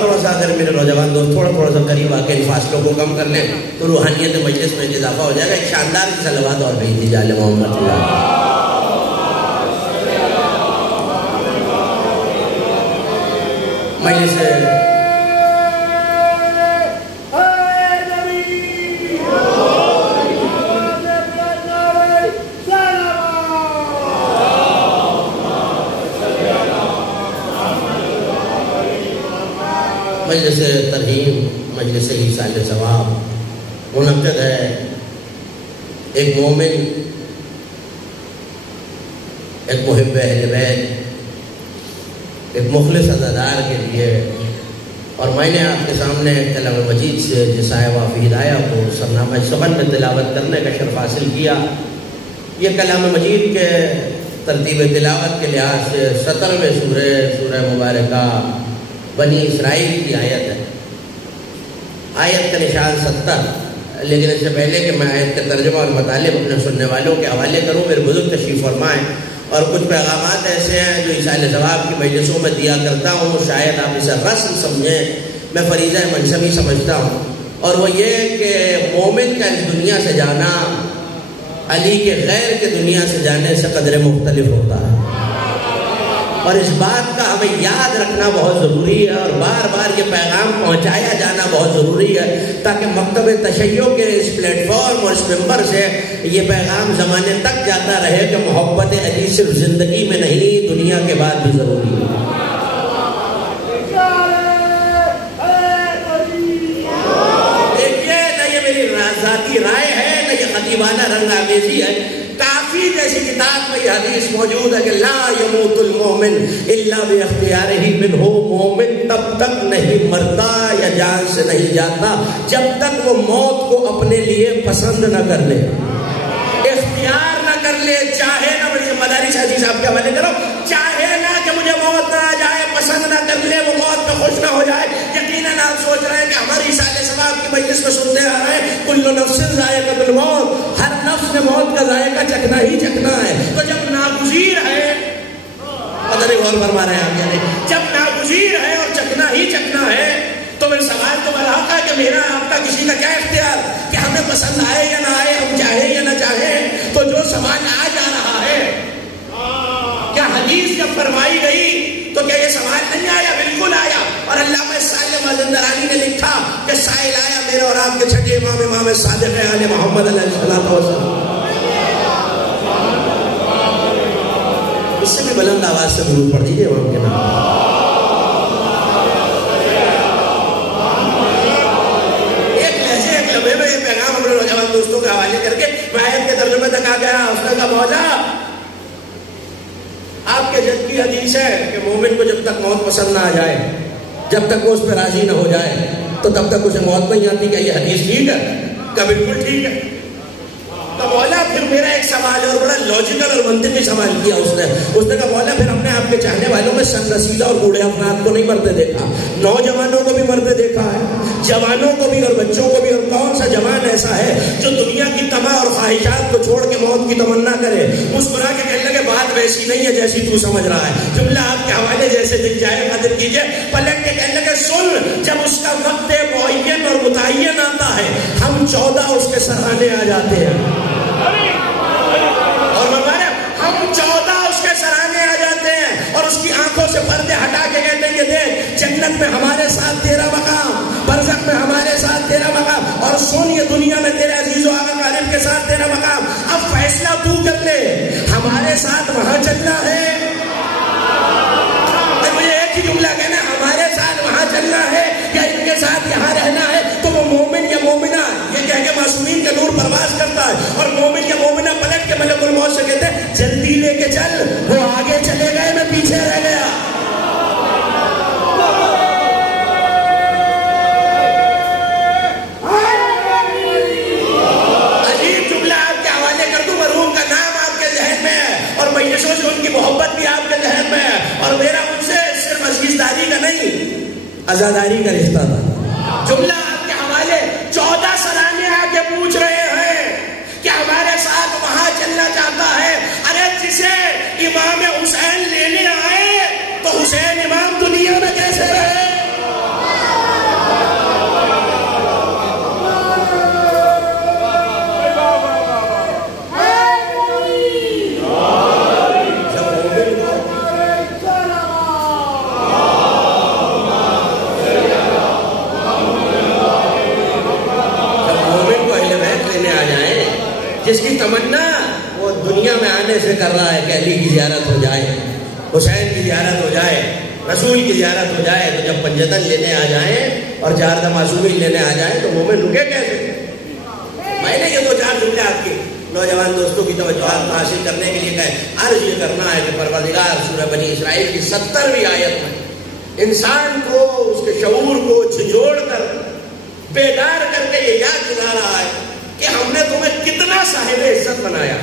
تھوڑا سا اگر میرے نوجوان دوست تھوڑا سا قریب آ کے ان فاصلوں کو کم کر لیں تو روحانیت مجلس میں اضافہ ہو جائے گا. ایک شاندار سی صلوات اور بھیج دیجیے آل محمد اللہ. مجلس مجلس ترہیم، مجلس ایصال ثواب منعقد ہے. ایک مومن، ایک محب اہل بیت، ایک مخلص عزادار کے لیے. اور میں نے آپ کے سامنے کلام مجید سے جس آیہ وافی ہدایہ کو سرنامہ سخن میں تلاوت کرنے کا شرف حاصل کیا. یہ کلام مجید کے ترتیب تلاوت کے لحاظ سے 17ویں سورہ مبارکہ بنی اسرائیل کی آیت ہے. آیت کا نشان 70. لیکن اس سے پہلے کہ میں آیت کا ترجمہ اور مطالب اپنے سننے والوں کے حوالے کروں، میرے بزرگ تشریف فرمائیں. اور کچھ پیغامات ایسے ہیں جو ایصال ثواب کی مجلسوں میں دیا کرتا ہوں، شاید آپ اسے رسم سمجھیں، میں فریضہ منشبی سمجھتا ہوں. اور وہ یہ کہ مومن کا اس دنیا سے جانا علی کے غیر کے دنیا سے جانے سے قدر مختلف ہوتا ہے. اور اس بات کا ہمیں یاد رکھنا بہت ضروری ہے اور بار بار یہ پیغام پہنچایا جانا بہت ضروری ہے تاکہ مکتب تشیع کے اس پلیٹ فارم اور اس ممبر سے یہ پیغام زمانے تک جاتا رہے کہ محبت علی صرف زندگی میں نہیں، دنیا کے بعد بھی ضروری ہے. دیکھیے، نہ یہ میری ذاتی رائے ہے، نہ یہ خطیبانہ رنگ آمیزی ہے. کافی جیسی کتاب میں یہ حدیث موجود ہے کہ لا یموت المومن الا باختیارہ منہ. مومن تب تک نہیں مرتا یا جان سے نہیں جاتا جب تک وہ موت کو اپنے لیے پسند نہ کر لے، اختیار نہ کر لے. چاہے نہ، مجھے مدارس حدیث آپ کے حوالے کرو، چاہے نہ کہ مجھے موت نہ آ جائے، پسند نہ کر لے، وہ موت پہ خوش نہ ہو جائے. یقیناً آپ سوچ رہے ہیں کہ ہماری ایصال ثواب کی مجلس میں سنتے آ رہے ہیں کل نفس ذائقۃ الموت، ہر نفس نے موت کا ذائقہ چکھنا ہی چکھنا ہے. تو جب ناگزیر ہے، پتہ نہیں غور فرما رہے ہیں آپ، یعنی جب ناگزیر ہے اور چکھنا ہی چکھنا ہے تو پھر سوال تو برحق ہے کہ میرا آپ کا کسی کا کیا اختیار کہ ہمیں پسند آئے یا نہ آئے، ہم چاہیں یا نہ چاہیں. تو جو سوال آ جا رہا ہے، کیا حدیث جب فرمائی گئی تو کیا یہ سوال نہیں آیا؟ بالکل آیا. اور علامہ سالم مازندرانی نے لکھا کہ سائل آیا میرے اور آپ کے چھٹے امام صادق آل محمد علیہ السلام. اس سے بھی بلند آواز سے درود پڑھ دیجیے امام کے نام. یہ پیغام اپنے نوجوان دوستوں کے حوالے کر کے میں آیت کے ترجمے تک آ گیا. اس نے کہا مولا، آپ کے جد کی حدیث ہے کہ مومن کو جب تک موت پسند نہ آ جائے، جب تک وہ اس پہ راضی نہ ہو جائے تو تب تک اسے موت نہیں آتی. کیا یہ حدیث ٹھیک ہے؟ کیا بالکل ٹھیک ہے؟ تو مولا پھر میرا ایک سوال اور بڑا لاجیکل اور منطقی سوال کیا اس نے کہا مولا پھر ہم نے آپ کے چاہنے والوں میں سن رسیدہ اور بوڑھے افراد کو نہیں مرتے دیکھا، نوجوانوں کو بھی مرتے دیکھا ہے، جوانوں کو بھی اور بچوں کو بھی. اور کون سا جوان ایسا ہے جو دنیا کی تماہ اور خواہشات کو چھوڑ کے موت کی تمنا کرے؟ مسکرا کے کہنے لگے بات ویسی نہیں ہے جیسی تو سمجھ رہا ہے. جملہ آپ کے حوالے جیسے دل جائے قدر کیجئے. پلٹ کے کہنے لگے سن، جب اس کا وقت معین اور متعین آتا ہے ہم 14 اس کے سرانے آ جاتے ہیں. اور ہم 14 اس کے سرانے آ جاتے ہیں اور اس کی آنکھوں سے پردے ہٹا کے کہتے ہیں کہ دیکھ، جنت میں ہمارے ساتھ تیرا مقام، برزخ میں ہمارے ساتھ تیرا مقام، اور سن یہ دنیا میں تیرے عزیز و آقا غالب کے ساتھ تیرا مقام. اب فیصلہ تو کر لے، ہمارے ساتھ وہاں چلنا ہے. مجھے ایک ہی جملہ کہنا، ہمارے ساتھ وہاں چلنا ہے یا ان کے ساتھ یہاں رہنا ہے. تو وہ مومن یا مومنہ یہ کہہ کے معصومین کا نور پرواز کرتا ہے، اور مومن یا مومنہ پلٹ کے ملک الموت سے کہتے ہیں جلدی لے کے چل، وہ آگے چلے گئے میں پیچھے رہ گیا. عجیب جملہ آپ کے حوالے کر دوں، مرحوم کا نام آپ کے ذہن میں ہے اور مجلسوں سے ان کی محبت بھی آپ کے ذہن میں ہے، اور میرا ان سے صرف عزیزداری کا نہیں، عزاداری کا رشتہ تھا. جملہ آپ کے حوالے 14 سرانے آ کے پوچھ رہے ہیں کہ ہمارے ساتھ وہاں چلنا چاہتا ہے. ارے جسے امام حسین لینے آئے تو حسین امام دنیا میں کیسے رہے؟ رسول کی زیارت ہو جائے تو جب پنجتن لینے آ جائیں اور 4 معصومین لینے آ جائیں تو مومن رکے کیسے؟ میں نے یہ 2-4 جملے آپ کے نوجوان دوستوں کی توجہات حاصل کرنے کے لیے کہے. عرض یہ کرنا ہے کہ پروردگار سورہ بنی اسرائیل کی 70ویں آیت میں انسان کو اس کے شعور کو جھنجھوڑ کر بیدار کر کے یہ یاد دلا رہا ہے کہ ہم نے تمہیں کتنا صاحب عزت بنایا.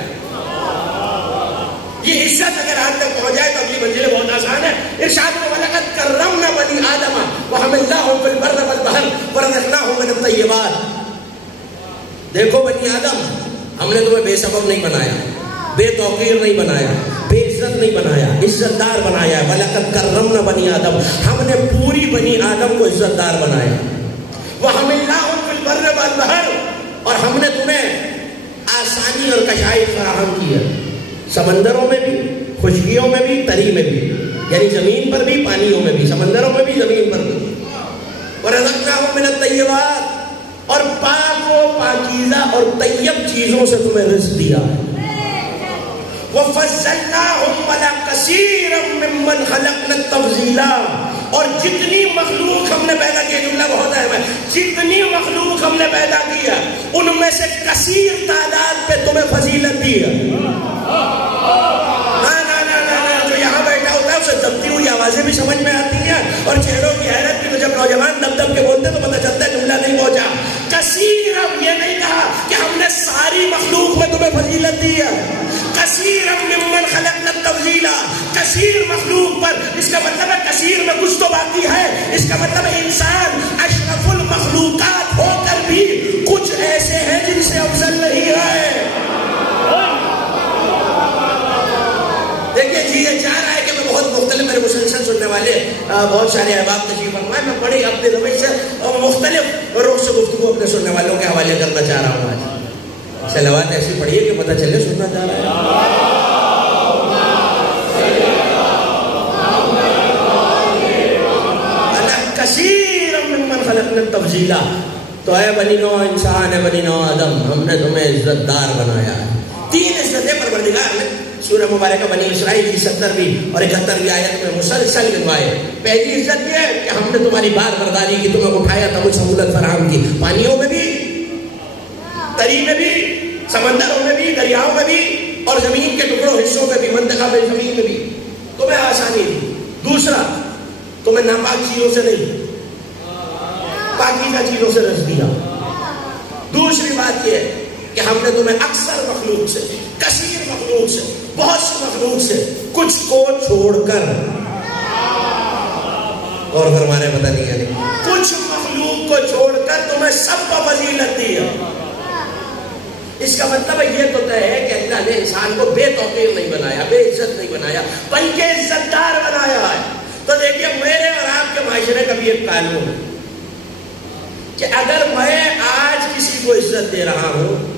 یہ عزت اگر آج تک پہنچ جائے تو اگلی منزلیں بہت آسان ہے. ارشاد میں وَلَقَدْ كَرَّمْنَا بَنِي آدَمَ وَحَمَلْنَاهُمْ فِي الْبَرِّ وَالْبَحْرِ وَرَزَقْنَاهُم مِّنَ الطَّيِّبَاتِ. دیکھو بنی آدم، ہم نے تمہیں بے سبب نہیں بنایا، بے توقیر نہیں بنایا، بے عزت نہیں بنایا، عزت دار بنایا. وَلَقَدْ كَرَّمْنَا بَنِي آدَمَ، ہم نے پوری بنی آدم کو عزت دار بنایا. وَحَمَلْنَاهُمْ فِي الْبَرِّ وَالْبَحْرِ، اور ہم نے تمہیں آسانی اور کشائی فراہم کی ہے، سمندروں میں بھی، خشکیوں میں بھی، تری میں بھی، یعنی زمین پر بھی، پانیوں میں بھی، سمندروں میں بھی، زمین پر بھی. وَرَزَقْنَاهُم مِّنَ الطَّيِّبَاتِ، اور پاک و پاکیزہ اور طیب چیزوں سے تمہیں رزق دیا ہے. وَفَضَّلْنَاهُمْ عَلَىٰ كَثِيرٍ مِّمَّنْ خَلَقْنَا تَفْضِيلًا، اور جتنی مخلوق ہم نے پیدا کی، جملہ بہت اہم ہے، جتنی مخلوق ہم نے پیدا کیا ان میں سے کثیر تعداد پہ تمہیں فضیلت دی ہے. جو یہاں بیٹھا ہوتا ہے اسے دبتی ہوئی آوازیں بھی سمجھ میں آتی ہیں اور چہروں کی حیرت بھی. تو جب نوجوان دب دب کے بولتے تو پتہ چلتا ہے جملہ نہیں پہنچا. کثیر، یہ نہیں کہا کہ ہم نے ساری مخلوق میں تمہیں فضیلت دی ہے. کثیر ممن خلقنا تفضیلا، کثیر مخلوق پر، اس کا مطلب ہے کثیر میں کچھ تو باقی ہے. اس کا مطلب ہے انسان اشرف المخلوقات ہو کر بھی کچھ ایسے ہیں جن سے افضل نہیں ہے. دیکھیے جی یہ چاہ رہا ہے کہ میں بہت مختلف، میرے مسلسل سننے والے بہت سارے احباب تشریف فرمائے، میں بڑی اپنے روش سے مختلف رخ سے گفتگو اپنے سننے والوں کے حوالے کرنا چاہ رہا ہوں. آج صلوات ایسی پڑھیے کہ پتہ چلے سننا چاہ رہا ہے. کثیر ممن خلقنا تفضیلا، تو اے بنی نوع انسان، اے بنی نوع آدم، ہم نے تمہیں عزت دار بنایا ہے. 3 عزتیں پروردگار نے سورہ مبارکہ بنی اسرائیل کی 70ویں اور 71ویں آیت میں مسلسل گنوائے. پہلی عزت یہ ہے کہ ہم نے تمہاری بار برداری کی، تمہیں اٹھایا تھا، سہولت فراہم کی، پانیوں میں بھی، تری میں بھی، سمندروں میں بھی، دریاؤں میں بھی، اور زمین کے ٹکڑوں حصوں میں بھی، منطقہ میں زمین میں بھی تمہیں آسانی دی. دوسرا، تمہیں ناپاک چیزوں سے نہیں، پاکیزہ چیزوں سے رزق دیا. دوسری بات یہ ہے کہ ہم نے تمہیں اکثر مخلوق سے، کثیر مخلوق سے، بہت سی مخلوق سے کچھ کو چھوڑ کر، اور فرمانے پتہ نہیں ہے، کچھ مخلوق کو چھوڑ کر تمہیں سب کو فضیلت دی ہے. اس کا مطلب یہ تو طے ہے کہ اللہ نے انسان کو بے توقیر نہیں بنایا، بے عزت نہیں بنایا، بلکہ عزت دار بنایا ہے. تو دیکھیے میرے اور آپ کے معاشرے کا بھی ایک قانون ہے کہ اگر میں آج کسی کو عزت دے رہا ہوں،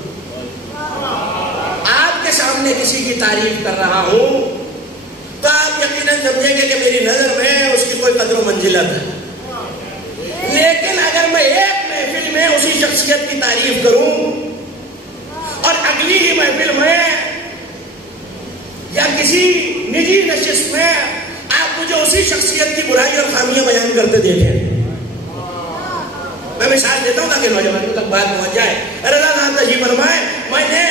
آپ کے سامنے کسی کی تعریف کر رہا ہوں، تو آپ یقیناً سمجھیں گے کہ میری نظر میں اس کی کوئی قدر و منزلت ہے. لیکن اگر میں ایک محفل میں اسی شخصیت کی تعریف کروں اور اگلی ہی محفل میں یا کسی نجی نشست میں آپ مجھے اسی شخصیت کی برائی اور خامیاں بیان کرتے دیکھیں، میں مثال دیتا ہوں تاکہ نوجوانوں تک بات پہنچ جائے. رضا صاحب تشریف فرمائے، میں نے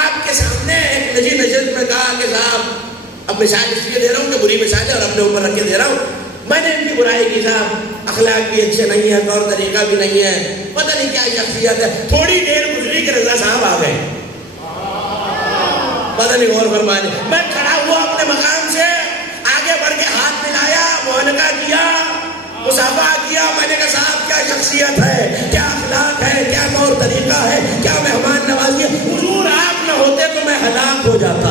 آپ کے سامنے ایک نجی نشست میں کہا کہ صاحب، اب مثال اس لیے دے رہا ہوں کہ بری مثال ہے اور اپنے اوپر رکھ کے دے رہا ہوں، میں نے ان کی برائی کی، صاحب اخلاق بھی اچھے نہیں ہے، طور طریقہ بھی نہیں ہے، پتہ نہیں کیا شخصیت ہے. تھوڑی دیر گزری کہ رضا صاحب آ گئے، پتہ نہیں غور فرمانے. میں کھڑا ہوا اپنے مقام سے، آگے بڑھ کے ہاتھ ملایا، معانقہ کیا، مصافحہ کیا. میں نے کہا صاحب کیا شخصیت ہے، کیا اخلاق ہے، کیا طور طریقہ ہے، کیا مہمان نوازی ہے. حضور آپ نہ ہوتے تو میں ہلاک ہو جاتا.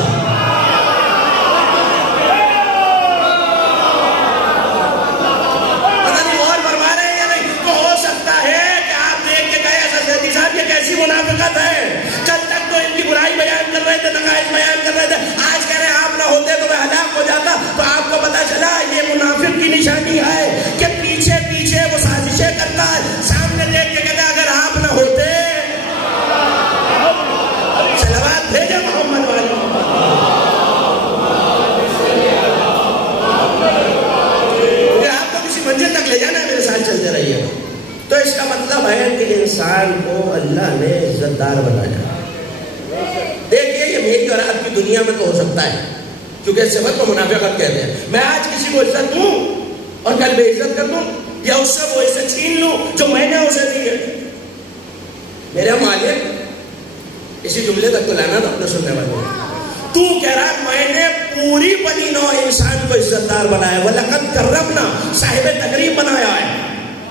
پتہ نہیں غور فرما رہے ہیں یا نہیں. تو ہو سکتا ہے کہ آپ دیکھ کے گئے ایسا سیدی صاحب یہ کیسی منافقت ہے، کل تک تو ان کی برائی بیان کر رہے تھے، نقائص بیان کر رہے تھے، آج کہہ رہے ہیں آپ نہ ہوتے تو میں ہلاک ہو جاتا. تو آپ کو پتا چلا یہ منافق کی نشانی ہے کہ پیچھے پیچھے وہ سازشیں کرتا ہے، سامنے دیکھ کے کہتا ہے اگر آپ نہ ہوتے. صلوات بھیجے محمد والے. انسان کو اللہ نے عزت دار بنایا. دیکھیے یہ میری اور آپ کی دنیا میں تو ہو سکتا ہے, کیونکہ اس صفت کو منافقت کہتے ہیں. میں آج کسی کو عزت دوں اور کل بے عزت کر دوں, یا اس سے وہ عزت چھین لوں جو میں نے اسے دی ہے. میرا مالک اسی جملے تک تو لانا تھا اپنے سننے والے. تو کہہ رہا میں نے پوری بنی نوع انسان کو عزت دار بنایا, وَلَقَدْ كَرَّمْنَا صاحب تکریم بنایا ہے,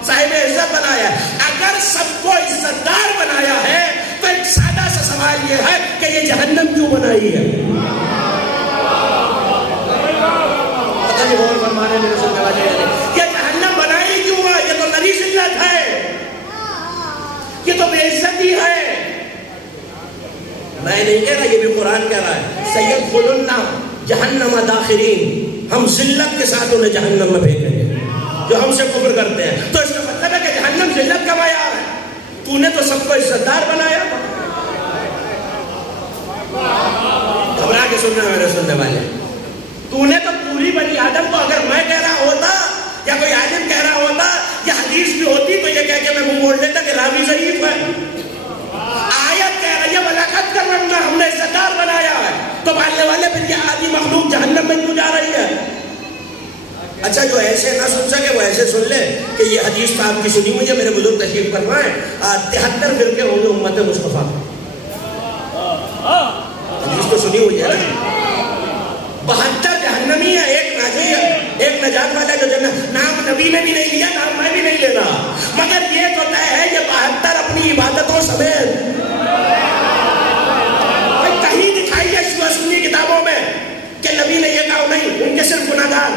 صاحب عزت بنایا ہے. اگر سب کو عزت دار بنایا ہے تو ایک سادہ سا سوال یہ ہے کہ یہ جہنم کیوں بنائی ہے؟ پتہ نہیں غور فرمانے میرے سننے والے یہ جہنم بنائی کیوں ہے؟ یہ تو نری ذلت ہے, یہ تو بے عزتی ہے. میں نہیں کہہ رہا, یہ بھی قرآن کہہ رہا ہے سَيَدْخُلُنَّ جَهَنَّمَ دَاخِرِينَ, ہم ذلت کے ساتھ انہیں جہنم میں بھیجیں گے جو ہم سے کفر کرتے ہیں. تو اس کا مطلب ہے کہ جہنم ذلت کا معیار ہے. تو نے تو سب کو عزت دار بنایا. گھبرا کے سننا میرے سننے والے, تو نے تو پوری بنی آدم کو, اگر میں کہہ رہا ہوتا یا کوئی عالم کہہ رہا ہوتا یا حدیث بھی ہوتی تو یہ کہہ کے میں منہ موڑ لیتا کہ راوی ضعیف ہے. آیت کہہ رہی ہے وَلَقَدْ كَرَّمْنَا, ہم نے عزت دار بنایا ہے. تو ماننے والے پھر یہ آدھی مخلوق جہنم میں کیوں جا رہی ہے؟ اچھا جو ایسے نہ سن سکے وہ ایسے سن لے کہ یہ حدیث تو آپ کی سنی ہوئی ہے, میرے بزرگ تشریف فرمائیں 73 فرقے ہوں گے امت مصطفیٰ. حدیث تو سنی ہوئی ہے نا, 72 جہنمی ہے, ایک ناجی ہے, ایک نجات والا جو جنت. نام نبی نے بھی نہیں لیا, نام میں بھی نہیں لے رہا, مگر یہ تو طے ہے یہ 72 اپنی عبادتوں سمیت. کہیں دکھائیے سنی کتابوں میں کہ نبی نے یہ کہا نہیں, ان کے صرف گناہگار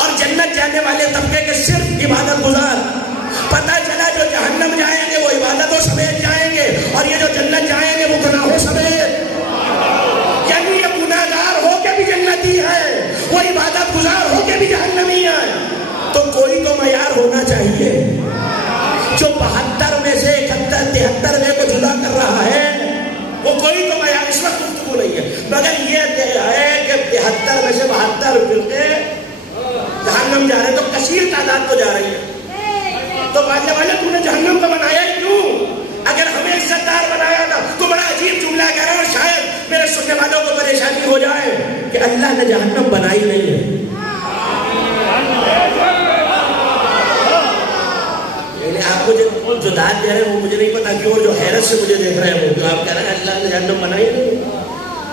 اور جنت جانے والے طبقے کے صرف عبادت گزار. پتہ چلا جو جہنم جائیں گے وہ عبادتوں سمیت جائیں گے, اور یہ جو جنت جائیں گے وہ گناہوں سمیت. یعنی یہ گناہگار ہو کے بھی جنتی ہے, وہ عبادت گزار ہو کے بھی جہنمی ہے. تو کوئی تو معیار ہونا چاہیے. جو 72 میں سے 71 میں کو جدا کر رہا ہے وہ کوئی تو معیار اس وقت گفتگو نہیں ہے. مگر یہ ہے کہ 73 میں سے 72 فرقے جہنم جا رہے, تو کثیر تعداد تو جا رہی ہے. تو باقی والے تو نے جہنم کو بنایا کیوں؟ اگر ہمیں عزت دار بنایا تھا تو بڑا عجیب جملہ کہہ رہا ہوں, شاید میرے سننے والوں کو پریشانی ہو جائے کہ اللہ نے جہنم بنائی نہیں ہے. یعنی آپ مجھے جو داد دے رہے ہیں وہ مجھے نہیں پتا کیوں, جو حیرت سے مجھے دیکھ رہے ہیں وہ کیوں آپ کہہ رہے ہیں اللہ نے جہنم بنائی نہیں.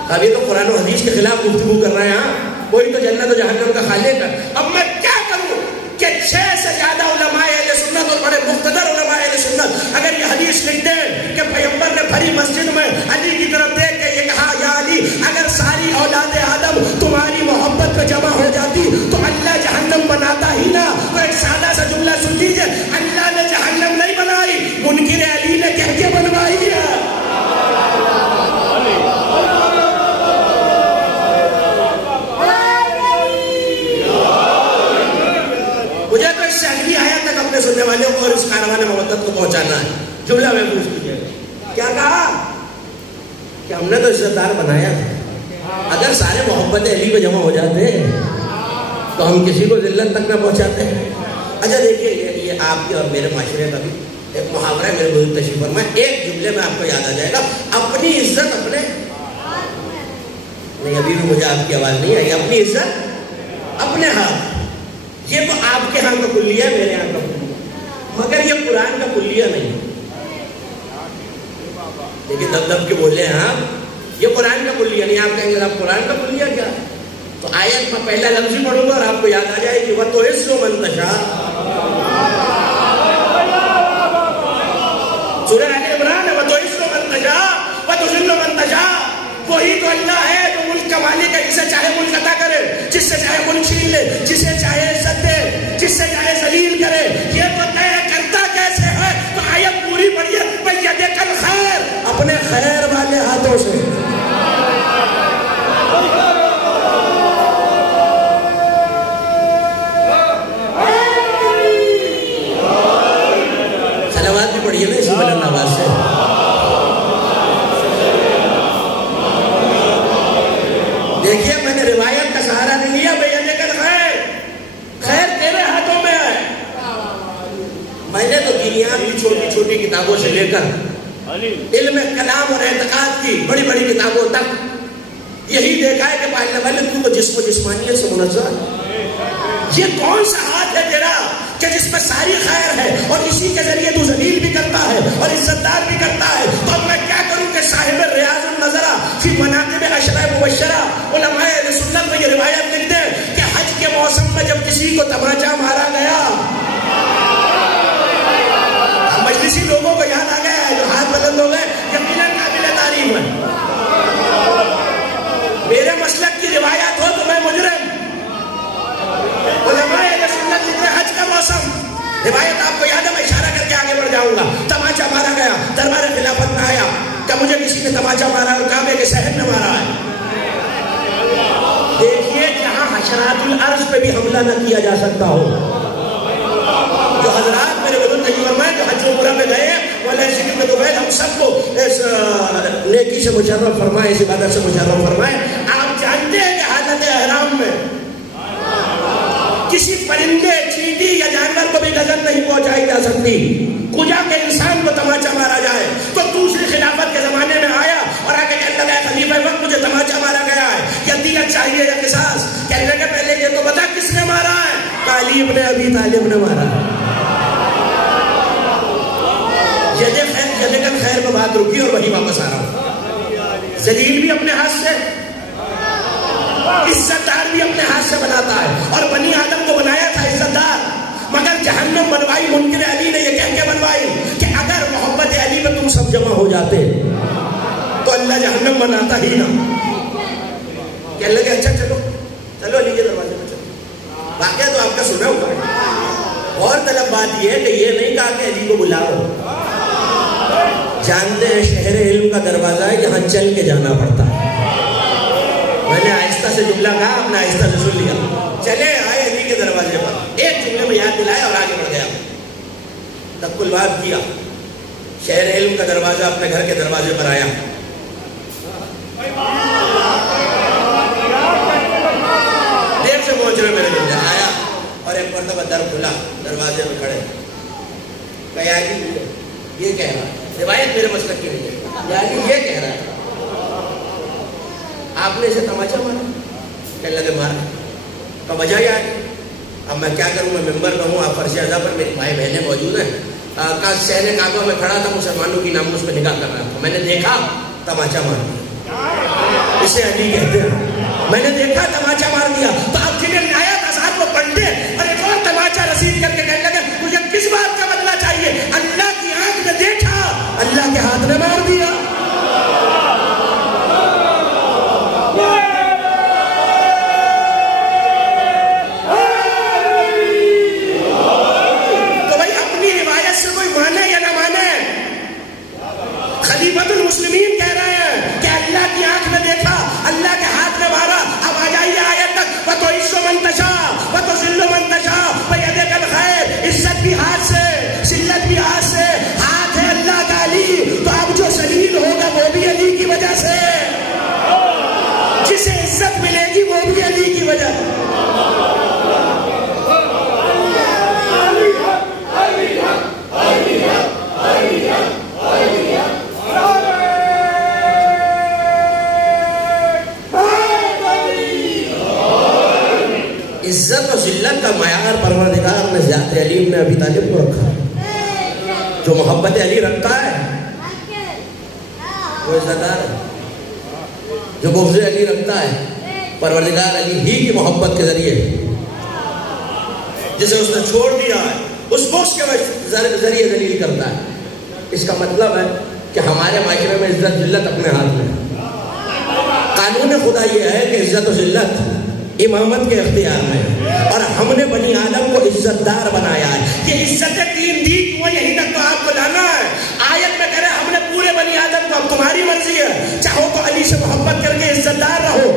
اب یہ تو قرآن و حدیث کے خلاف گفتگو کر رہے ہیں. ہاں کوئی تو جنت و جہنم کا خالق ہے. اب میں کیا کروں کہ 6 سے زیادہ علماء اہل سنت اور بڑے مقتدر علماء اہل سنت اگر یہ حدیث لکھ دیں کہ پیغمبر نے بھری مسجد میں علی کی طرف دیکھ کے یہ کہا یا علی اگر ساری اولاد آدم تمہاری محبت پہ جمع ہو جاتی تو اللہ جہنم بناتا ہی نہ. تو ایک سادہ سا جملہ سن لیجیے, اللہ نے جہنم نہیں بنائی, منکر علی نے کہہ کے بنوائی ہے. سننے والوں کو اور اس کاروان محبت کو پہنچانا ہے. جملہ میں پوچھ لیجیے کیا کہا کہ ہم نے تو عزت دار بنایا. اگر سارے محبت علی پہ جمع ہو جاتے تو ہم کسی کو ذلت تک نہ پہنچاتے ہیں. اچھا دیکھیے یہ آپ کے اور میرے معاشرے کا بھی ایک محاورہ ہے, میرے بزرگ تشریف فرمائیں, ایک جملے میں آپ کو یاد آ جائے گا, اپنی عزت اپنے نہیں. ابھی بھی مجھے آپ کی آواز نہیں آئی. اپنی عزت اپنے ہاتھ. یہ تو آپ کے ہاں کا کلیہ ہے, میرے ہاں کا کلیہ, مگر یہ قرآن کا کلیہ نہیں. لیکن دب دب کے بولے ہیں آپ, یہ قرآن کا کلیہ نہیں. آپ کہیں گے آپ قرآن کا کلیہ کیا؟ تو آیت میں پہلا لفظ ہی پڑھوں گا اور آپ کو یاد آ جائے کہ وَتُعِزُّ مَن تَشَاءُ. سورہ آل عمران ہے, وَتُعِزُّ مَن تَشَاءُ وَتُذِلُّ مَن تَشَاءُ. وہی تو اللہ ہے جو ملک کا مالک ہے, جسے چاہے ملک عطا کرے, جس سے چاہے ملک چھین لے, جسے چاہے عزت دے, جس سے چاہے ذلیل کرے. یہ تو طے کرتا کیسے ہے؟ تو آیت پوری پڑھیے, بَیَدِکَ الْخَیْرُ, اپنے خیر والے ہاتھوں سے. صلوات بھی پڑھیے نا اسی بلند آواز سے. دیکھیے میں نے روایت کا سہارا نہیں لیا, بھیا لیکن خیر تیرے ہاتھوں میں ہے. کتابوں سے لے کر علم کلام اور اعتقاد کی بڑی بڑی کتابوں تک یہی دیکھا ہے کہ پہلے تو جسم و جسمانیت سے منزہ یہ کون سا ہاتھ ہے تیرا کہ جس میں ساری خیر ہے اور اسی کے ذریعے تو ذلیل بھی کرتا ہے اور عزت دار بھی کرتا ہے. تو اب میں کیا کروں کہ صاحب ریاض النظرہ فی مناقب عشرہ مبشرہ علماء اہل سنت میں یہ روایت لکھتے ہیں کہ حج کے موسم میں جب کسی کو تماچا مارا گیا, مجلسی لوگوں کو یاد آ گیا ہے جو ہاتھ بلند ہو گئے, یقیناً قابل تعریف ہے. میرے مسلک کی روایت ہو تو میں مجرم. علماء اہل سنت لکھتے ہیں حج کا موسم, روایت آپ کو یاد ہے, میں اشارہ کر کے آگے بڑھ جاؤں گا. تماچا مارا گیا, دربار خلافت میں آیا کہ مجھے کسی نے تماچا مارا اور کعبے کے شہر میں مارا ہے. دیکھیے جہاں حشرات الارض پہ بھی حملہ نہ کیا جا سکتا ہو. جو حضرات میرے بزرگ نے فرمایا کہ حج عمرہ میں گئے والے ذکر میں تو گئے, ہم سب کو اس نیکی سے مشرف فرمائے, اس عبادت سے مشرف فرمائے. آپ جانتے ہیں کہ حالت احرام میں کسی پرندے, چیٹی یا جانور کو بھی نظر نہیں پہنچائی جا سکتی. کجا کے انسان کو تماچا مارا جائے تو دوسری خلافت کے زمانے میں آیا اور آگے کہنے لگا خلیفہ وقت مجھے تماچا مارا گیا ہے, یا دیت چاہیے یا قصاص. کہنے لگے پہلے یہ تو بتا کس نے مارا ہے, علی ابن ابی طالب نے مارا ہے. یدکن خیر میں بات رکی اور وہی واپس آ رہا ہوں. ذلیل بھی اپنے ہاتھ سے, عزت دار بھی اپنے ہاتھ سے بناتا ہے, اور بنی آدم کو بنایا تھا عزت دار, مگر جہنم بنوائی منکر علی نے یہ کہہ کے بنوائی کہ اگر محبت علی میں تم سب جمع ہو جاتے تو اللہ جہنم بناتا ہی نہ. کہنے لگے اچھا چلو چلو علی کے دروازے میں چلو. واقعہ تو آپ کا سنا ہوگا. اور طلب بات یہ ہے کہ یہ نہیں کہا کہ علی کو بلاؤ. جانتے ہیں شہر علم کا دروازہ ہے جہاں چل کے جانا پڑتا ہے. میں نے آہستہ سے جملہ کہا, آپ نے آہستہ سے سن لیا. چلے آئے علی کے دروازے پر, ایک جملے میں یاد دلایا اور آگے بڑھ گیا. تک کل بات کیا, شہر علم کا دروازہ اپنے گھر کے دروازے پر آیا. دیر سے پہنچ رہے میرے جملے آیا اور ایک مرتبہ در کھلا, دروازے میں کھڑے. کہا جی یہ کہہ رہا, روایت میرے مسلک کی نہیں ہے, یعنی یہ کہہ رہا ہے آپ نے اسے تماچا مارا. کہنے لگے مارا. کا وجہ یہ ہے, اب میں کیا کروں, میں ممبر میں ہوں, آپ فرش اعضا پر میری بھائی بہنیں موجود ہیں. سہن کعبہ میں کھڑا تھا, مسلمانوں کی ناموس پہ نگاہ کر رہا تھا. میں نے دیکھا تماچا مار دیا. اسے علی کہتے ہیں, میں نے دیکھا تماچا مار دیا. تو آپ جنہیں آیات آسان کو پڑھتے اور ایک اور تماچا رسید کر کے کہنے لگے مجھے کس بات کا بدلہ چاہیے. اللہ کی آنکھ نے دیکھا, اللہ کے ہاتھ نے مار دیا. خلیفۃ المسلمین کہہ رہے ہیں کہ اللہ کی آنکھ نے دیکھا, اللہ کے ہاتھ نے مارا. اب آ جائیے آیت تک, وَتُعِزُّ مَن تَشَاءُ وَتُذِلُّ مَن تَشَاءُ بِيَدِكَ الْخَيْرُ. عزت بھی ہاتھ سے, ذلت بھی ہاتھ سے, ہاتھ ہے اللہ کا علی. تو اب جو ذلیل ہوگا وہ بھی علی کی وجہ سے, جسے عزت ملے گی وہ بھی علی کی وجہ. عزت و ذلت کا معیار پروردگار نے ذات علی ابن ابی طالب کو رکھا. جو محبت علی رکھتا ہے وہ عزت دار ہے. جو بغض علی رکھتا ہے پروردگار علی ہی کی محبت کے ذریعے جسے اس نے چھوڑ دیا ہے اس بغض کے ذریعے ذلیل کرتا ہے. اس کا مطلب ہے کہ ہمارے معاشرے میں عزت ذلت اپنے ہاتھ میں ہے. قانون خدا یہ ہے کہ عزت و ذلت امامت کے اختیار میں, اور ہم نے بنی آدم کو عزت دار بنایا ہے. یہ عزت دین دی کیوں, یہی تک تو آپ کو جانا ہے. آیت میں کہہ رہے ہم نے پورے بنی آدم کو, اب تمہاری مرضی ہے, چاہو تو علی سے محبت کر کے عزت دار رہو,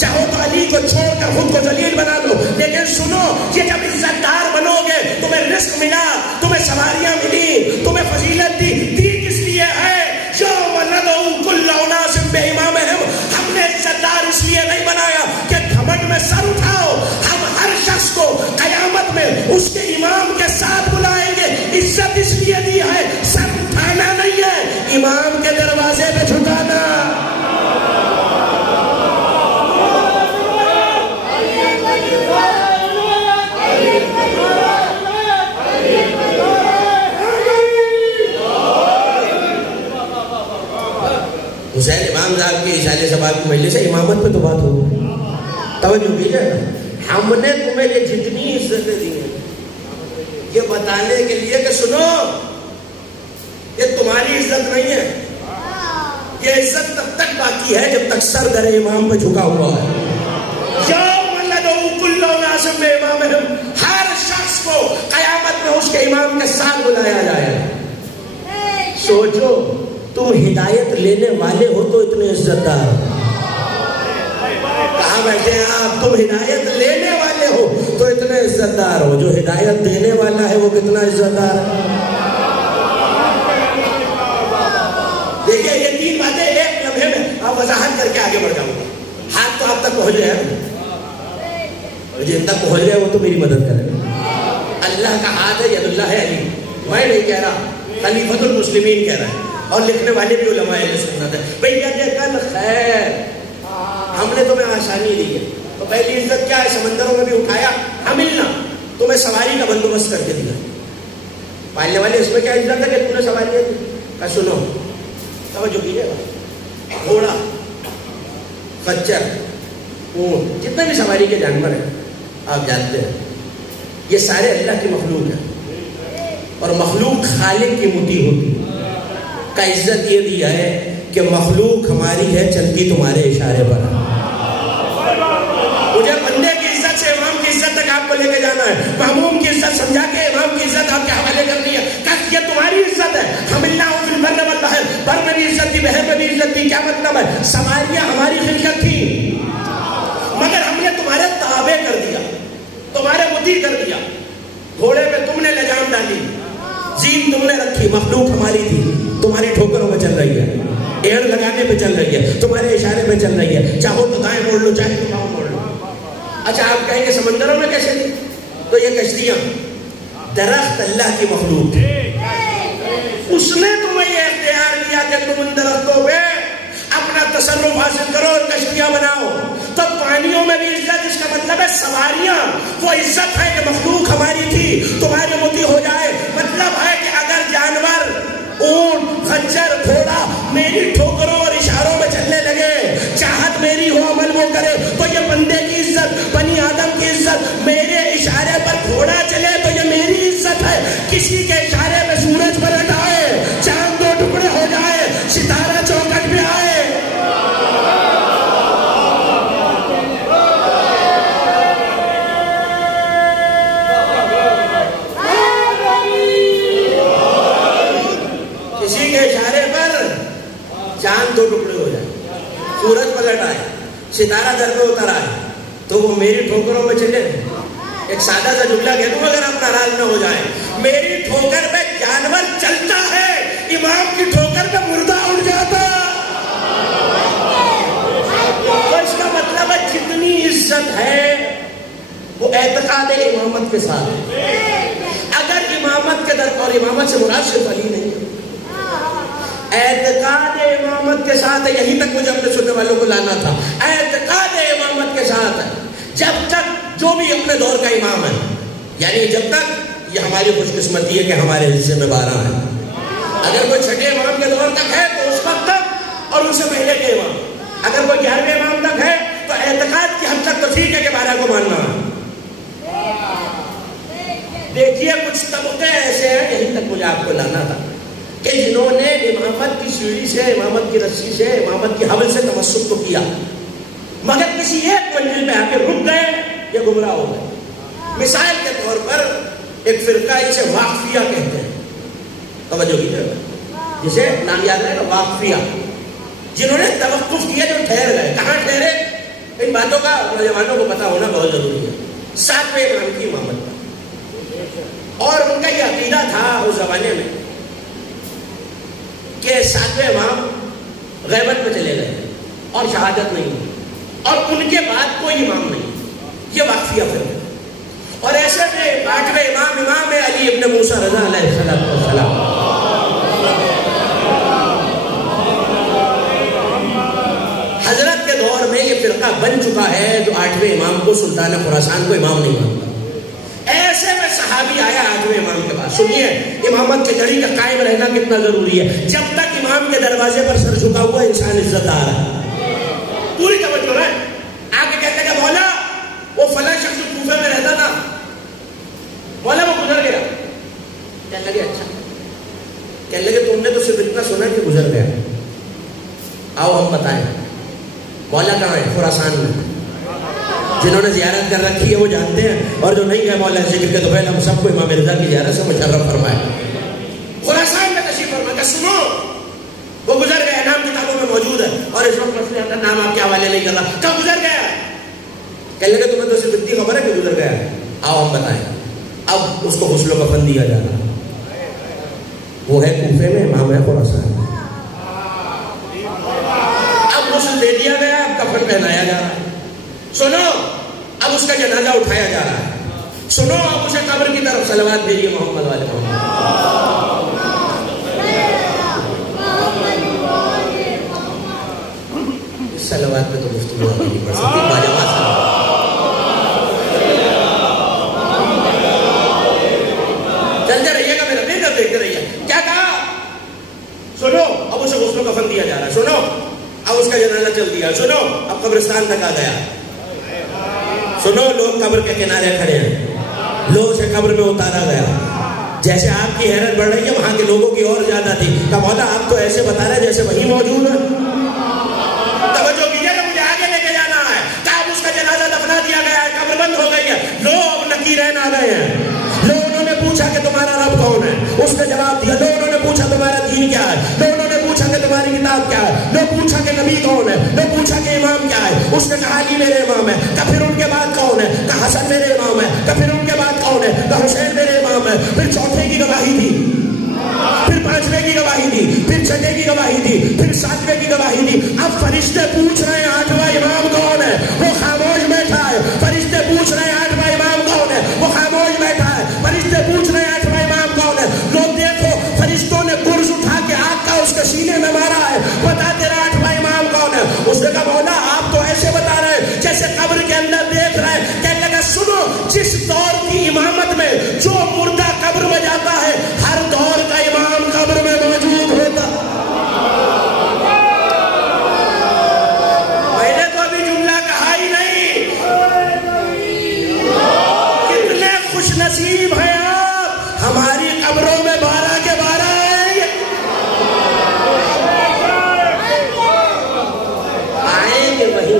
چاہو تو علی کو چھوڑ کر خود کو ذلیل بنا دو. لیکن سنو, یہ جب عزت دار بنو گے, تمہیں رزق ملا, تمہیں سواریاں ملی, تمہیں فضیلت دی کس لیے ہے؟ یوم ندعو کل اناس بامامہم. ہم نے عزت دار اس لیے نہیں بنایا کہ گھمنڈ میں سر اٹھاؤ. ہم ہر شخص کو قیامت میں اس کے امام کے ساتھ بلائیں گے. عزت اس لیے دی ہے, سر اہل زبان کی مجلس ہے، امامت پہ تو بات ہو. توجہ کیجیے نا، ہم نے تمہیں یہ جتنی عزتیں دی ہیں یہ بتانے کے لیے کہ سنو یہ تمہاری عزت نہیں ہے، یہ عزت تب تک باقی ہے جب تک سر در امام پہ جھکا ہوا ہے. ہر شخص کو قیامت میں اس کے امام کے ساتھ بلایا جائے. سوچو تم ہدایت لینے والے ہو تو اتنے عزت دار، کہاں بیٹھے ہیں آپ؟ تم ہدایت لینے والے ہو تو اتنے عزت دار ہو، جو ہدایت دینے والا ہے وہ کتنا عزت دار ہے. دیکھیے یہ تین باتیں ایک لمحے میں آپ وضاحت کر کے آگے بڑھ جاؤں گا. ہاتھ تو آپ تک پہنچ گئے ہیں، جن تک پہنچ گئے وہ تو میری مدد کریں. اللہ کا ہاتھ ہے، ید اللہ ہے علی. میں نہیں کہہ رہا، خلیفۃ المسلمین کہہ رہا ہے، اور لکھنے والے بھی علماء اہل سنت ہے. بھئی کل خیر ہم نے تمہیں آسانی دی ہے، تو پہلی عزت کیا ہے؟ سمندروں میں بھی اٹھایا، حملنا، تمہیں سواری کا بندوبست کر کے دیا. پالنے والے اس میں کیا عزت ہے کہ تم نے سواری دی؟ کہ سنو توجہ کیجیے گا، گھوڑا، خچر، اونٹ، جتنے بھی سواری کے جانور ہیں آپ جانتے ہیں یہ سارے اللہ کی مخلوق ہیں، اور مخلوق خالق کی مطیع ہوتی کا عزت یہ دیا ہے کہ مخلوق ہماری ہے، چلتی تمہارے اشارے پر. مجھے بندے کی عزت سے امام کی عزت تک آپ کو لے کے جانا ہے، محموم کی عزت سمجھا کے امام کی عزت آپ کے حوالے کرنی ہے کہ یہ تمہاری عزت ہے. ہم اللہ فی البر والبحر، بر میں بھی عزت دی، بحر میں بھی عزت دی. کیا مطلب ہے؟ سواریاں ہماری خلقت تھی مگر ہم نے تمہارے تابع کر دیا، تمہارے مطیع کر دیا. گھوڑے پہ تم نے لجام ڈالی، زین تم نے رکھی، مخلوق ہماری تھی، تمہاری ٹھوکروں میں چل رہی ہے، ایڑ لگانے پہ چل رہی ہے، تمہارے اشارے پہ چل رہی ہے، چاہو تو دائیں موڑ لو، چاہے تو بائیں موڑ لو. اچھا آپ کہیں گے سمندروں میں کیسے دی؟ تو یہ کشتیاں، درخت اللہ کی مخلوق، اس نے تمہیں یہ اختیار دیا کہ تم ان درختوں پہ اپنا تصرف حاصل کرو اور کشتیاں بناؤ. تو پانیوں میں بھی عزت، اس کا مطلب ہے سواریاں وہ عزت ہے کہ مخلوق ہماری تھی تمہارے مطیع ہو جائے. مطلب ہے کہ اگر جانور، اونٹ، خچر، گھوڑا میری ٹھوکروں اور اشاروں میں چلنے لگے، چاہت میری ہو، عمل وہ کرے، تو یہ بندے کی عزت، بنی آدم کی عزت. میرے اشارے پر گھوڑا چلے تو یہ میری عزت ہے. کسی کے اشارے میں سورج پلٹ آئے، چاند دو ٹکڑے ہو جائے، ستارہ چوکٹ پہ آئے، چاند دو ٹکڑے ہو جائے، سورج پلٹ آئے، ستارہ در پہ اتر آئے، تو وہ میری ٹھوکروں میں چلے. ایک سادہ سا جملہ کہہ دوں اگر آپ ناراض نہ ہو جائیں، میری ٹھوکر پہ جانور چلتا ہے، امام کی ٹھوکر پہ مردہ اڑ جاتا. تو اس کا مطلب ہے جتنی عزت ہے وہ اعتقاد امامت کے ساتھ ہے. اگر امامت کے در، اور امامت سے مراد صرف علی نہیں ہے، اعتقاد امامت کے ساتھ ہے. یہیں تک مجھے اپنے سننے والوں کو لانا تھا. اعتقاد امامت کے ساتھ ہے. جب تک جو بھی اپنے دور کا امام ہے، یعنی جب تک، یہ ہماری خوش قسمتی ہے کہ ہمارے حصے میں 12 ہیں. اگر کوئی چھٹے امام کے دور تک ہے تو اس وقت تک، اور ان سے پہلے کے امام. اگر کوئی 11ویں امام تک ہے تو اعتقاد کی حد تک تو ٹھیک ہے کہ 12 کو ماننا ہے. دیکھیے کچھ طبقے ایسے ہیں، یہیں تک مجھے آپ کو لانا تھا، کہ جنہوں نے امامت کی سیڑھی سے، امامت کی رسی سے، امامت کی حبل سے تمسک تو کیا، مگر کسی ایک منزل پہ آ کے رک گئے، یہ گمراہ ہو گئے. مثال کے طور پر ایک فرقہ جسے واقفیہ کہتے ہیں، توجہ کیجیے، جسے نام یاد رہے گا، واقفیہ، جنہوں نے توقف کیا، جو ٹھہر گئے. کہاں ٹھہرے؟ ان باتوں کا نوجوانوں کو پتا ہونا بہت ضروری ہے. 7ویں امام کی امامت پر، اور ان کا یہ عقیدہ تھا اس زمانے میں کہ 7ویں امام غیبت میں چلے گئے اور شہادت نہیں ہوئی، اور ان کے بعد کوئی امام نہیں. یہ واقفیہ فرقہ. اور ایسے میں 8ویں امام علی ابن موسیٰ رضا علیہ السلام. حضرت کے دور میں یہ فرقہ بن چکا ہے جو 8ویں امام کو، سلطان خراسان کو امام نہیں مانتا. ایسے میں صحابی آیا 8ویں امام کے پاس. سنیے امامت کے جڑی کا قائم رہنا کتنا ضروری ہے. جب تک امام کے دروازے پر سر جھکا ہوا انسان عزت دار ہے. کہنے لگے اچھا، کہنے لگے تم نے تو صرف اتنا سنا کہ گزر گیا، آؤ ہم بتائیں مولا کہاں ہے؟ خراسان میں۔ جنہوں نے زیارت کر رکھی ہے وہ جانتے ہیں، اور جو نہیں گئے مولا ذکر کے تو پہلے ہم سب کو امام رضا کی زیارت سے مشرف فرمائے۔ خراسان میں تشریف فرما کہ سنو وہ گزر گیا، نام کتابوں میں موجود ہے، اور اس وقت مسئلے اندر نام آپ کے حوالے نہیں کر رہا، کب گزر گیا؟ کہنے لگے تمہیں تو صرف اتنی خبر ہے کہ گزر گیا، آؤ ہم بتائیں۔ اب اس کو غسل و کفن دیا جا رہا، وہ ہے کوفے میں، امام ہے خراسان میں۔ اب غسل دے دیا گیا، اب کفن پہنایا جا رہا ہے۔ سنو اب اس کا جنازہ اٹھایا جا رہا ہے، سنو اب اسے قبر کی طرف صلوات بھیجیے محمد والے محمد۔ صلوات پہ تو گفتگو نہیں پڑ سکتی، باجماعت چلتے رہیے گا، میرا دیکھ کر دیکھتے رہیے۔ کیا کہا؟ سنو اب اسے غسل و کفن دیا جا رہا ہے، سنو اب اس کا جنازہ چل دیا، سنو اب قبرستان تک آ گیا، سنو لوگ قبر کے کنارے کھڑے ہیں، لوگ اسے قبر میں اتارا گیا۔ جیسے آپ کی حیرت بڑھ رہی ہے وہاں کے لوگوں کی اور زیادہ تھی کہ مولا آپ تو ایسے بتا رہے جیسے وہی موجود ہے۔ توجہ کیجیے کہ مجھے آگے لے کے جانا ہے۔ کب اس کا جنازہ دفنا دیا گیا ہے، قبر بند ہو گئی ہے، لوگ نکیرین آ گئے ہیں۔ لوگوں نے پوچھا کہ تمہارا رب کون ہے، اس نے جواب دیا۔ لوگوں نے پوچھا تمہارا دین کیا ہے، لوگوں نے پوچھا کہ تمہاری کتاب کیا ہے، لوگ پوچھا کہ نبی کون ہے، لوگ پوچھا کہ امام کیا ہے، اس نے کہا علی میرے امام ہے، کہ پھر ان کے بعد کون ہے، کہ حسن میرے امام ہے، کہ پھر ان کے بعد کون ہے، کہ حسین میرے امام ہے۔ پھر چوتھے کی گواہی دی، پھر پانچویں کی گواہی دی، پھر چھٹے کی گواہی دی، پھر ساتویں کی گواہی دی۔ اب فرشتے پوچھ رہے ہیں آٹھواں امام کون ہے، وہ خاموش بیٹھا ہے۔ فرشتے پوچھ رہے ہیں آٹھواں امام کون ہے، وہ خاموش بیٹھا ہے۔ فرشتے پوچھ رہے ہیں آٹھواں امام کون ہے۔ لوگ دیکھو فرشتوں نے گرز اٹھا کے آگ کا اس کے سینے میں مارا ہے، بتا تیرا آٹھواں امام کون ہے۔ اس نے کہا مولا آپ تو ایسے بتا رہے ہیں جیسے قبر کے اندر دیکھ رہے ہیں۔ کہنے لگا سنو، جس دور کی امامت میں جو مردہ قبر میں جاتا ہے ہر دور کا امام قبر میں موجود ہوتا۔ میں نے تو ابھی جملہ کہا ہی نہیں۔ کتنے خوش نصیب ہیں آپ، ہماری قبروں میں 12 کے 12 آئیں گے۔ آئیں گے وہی،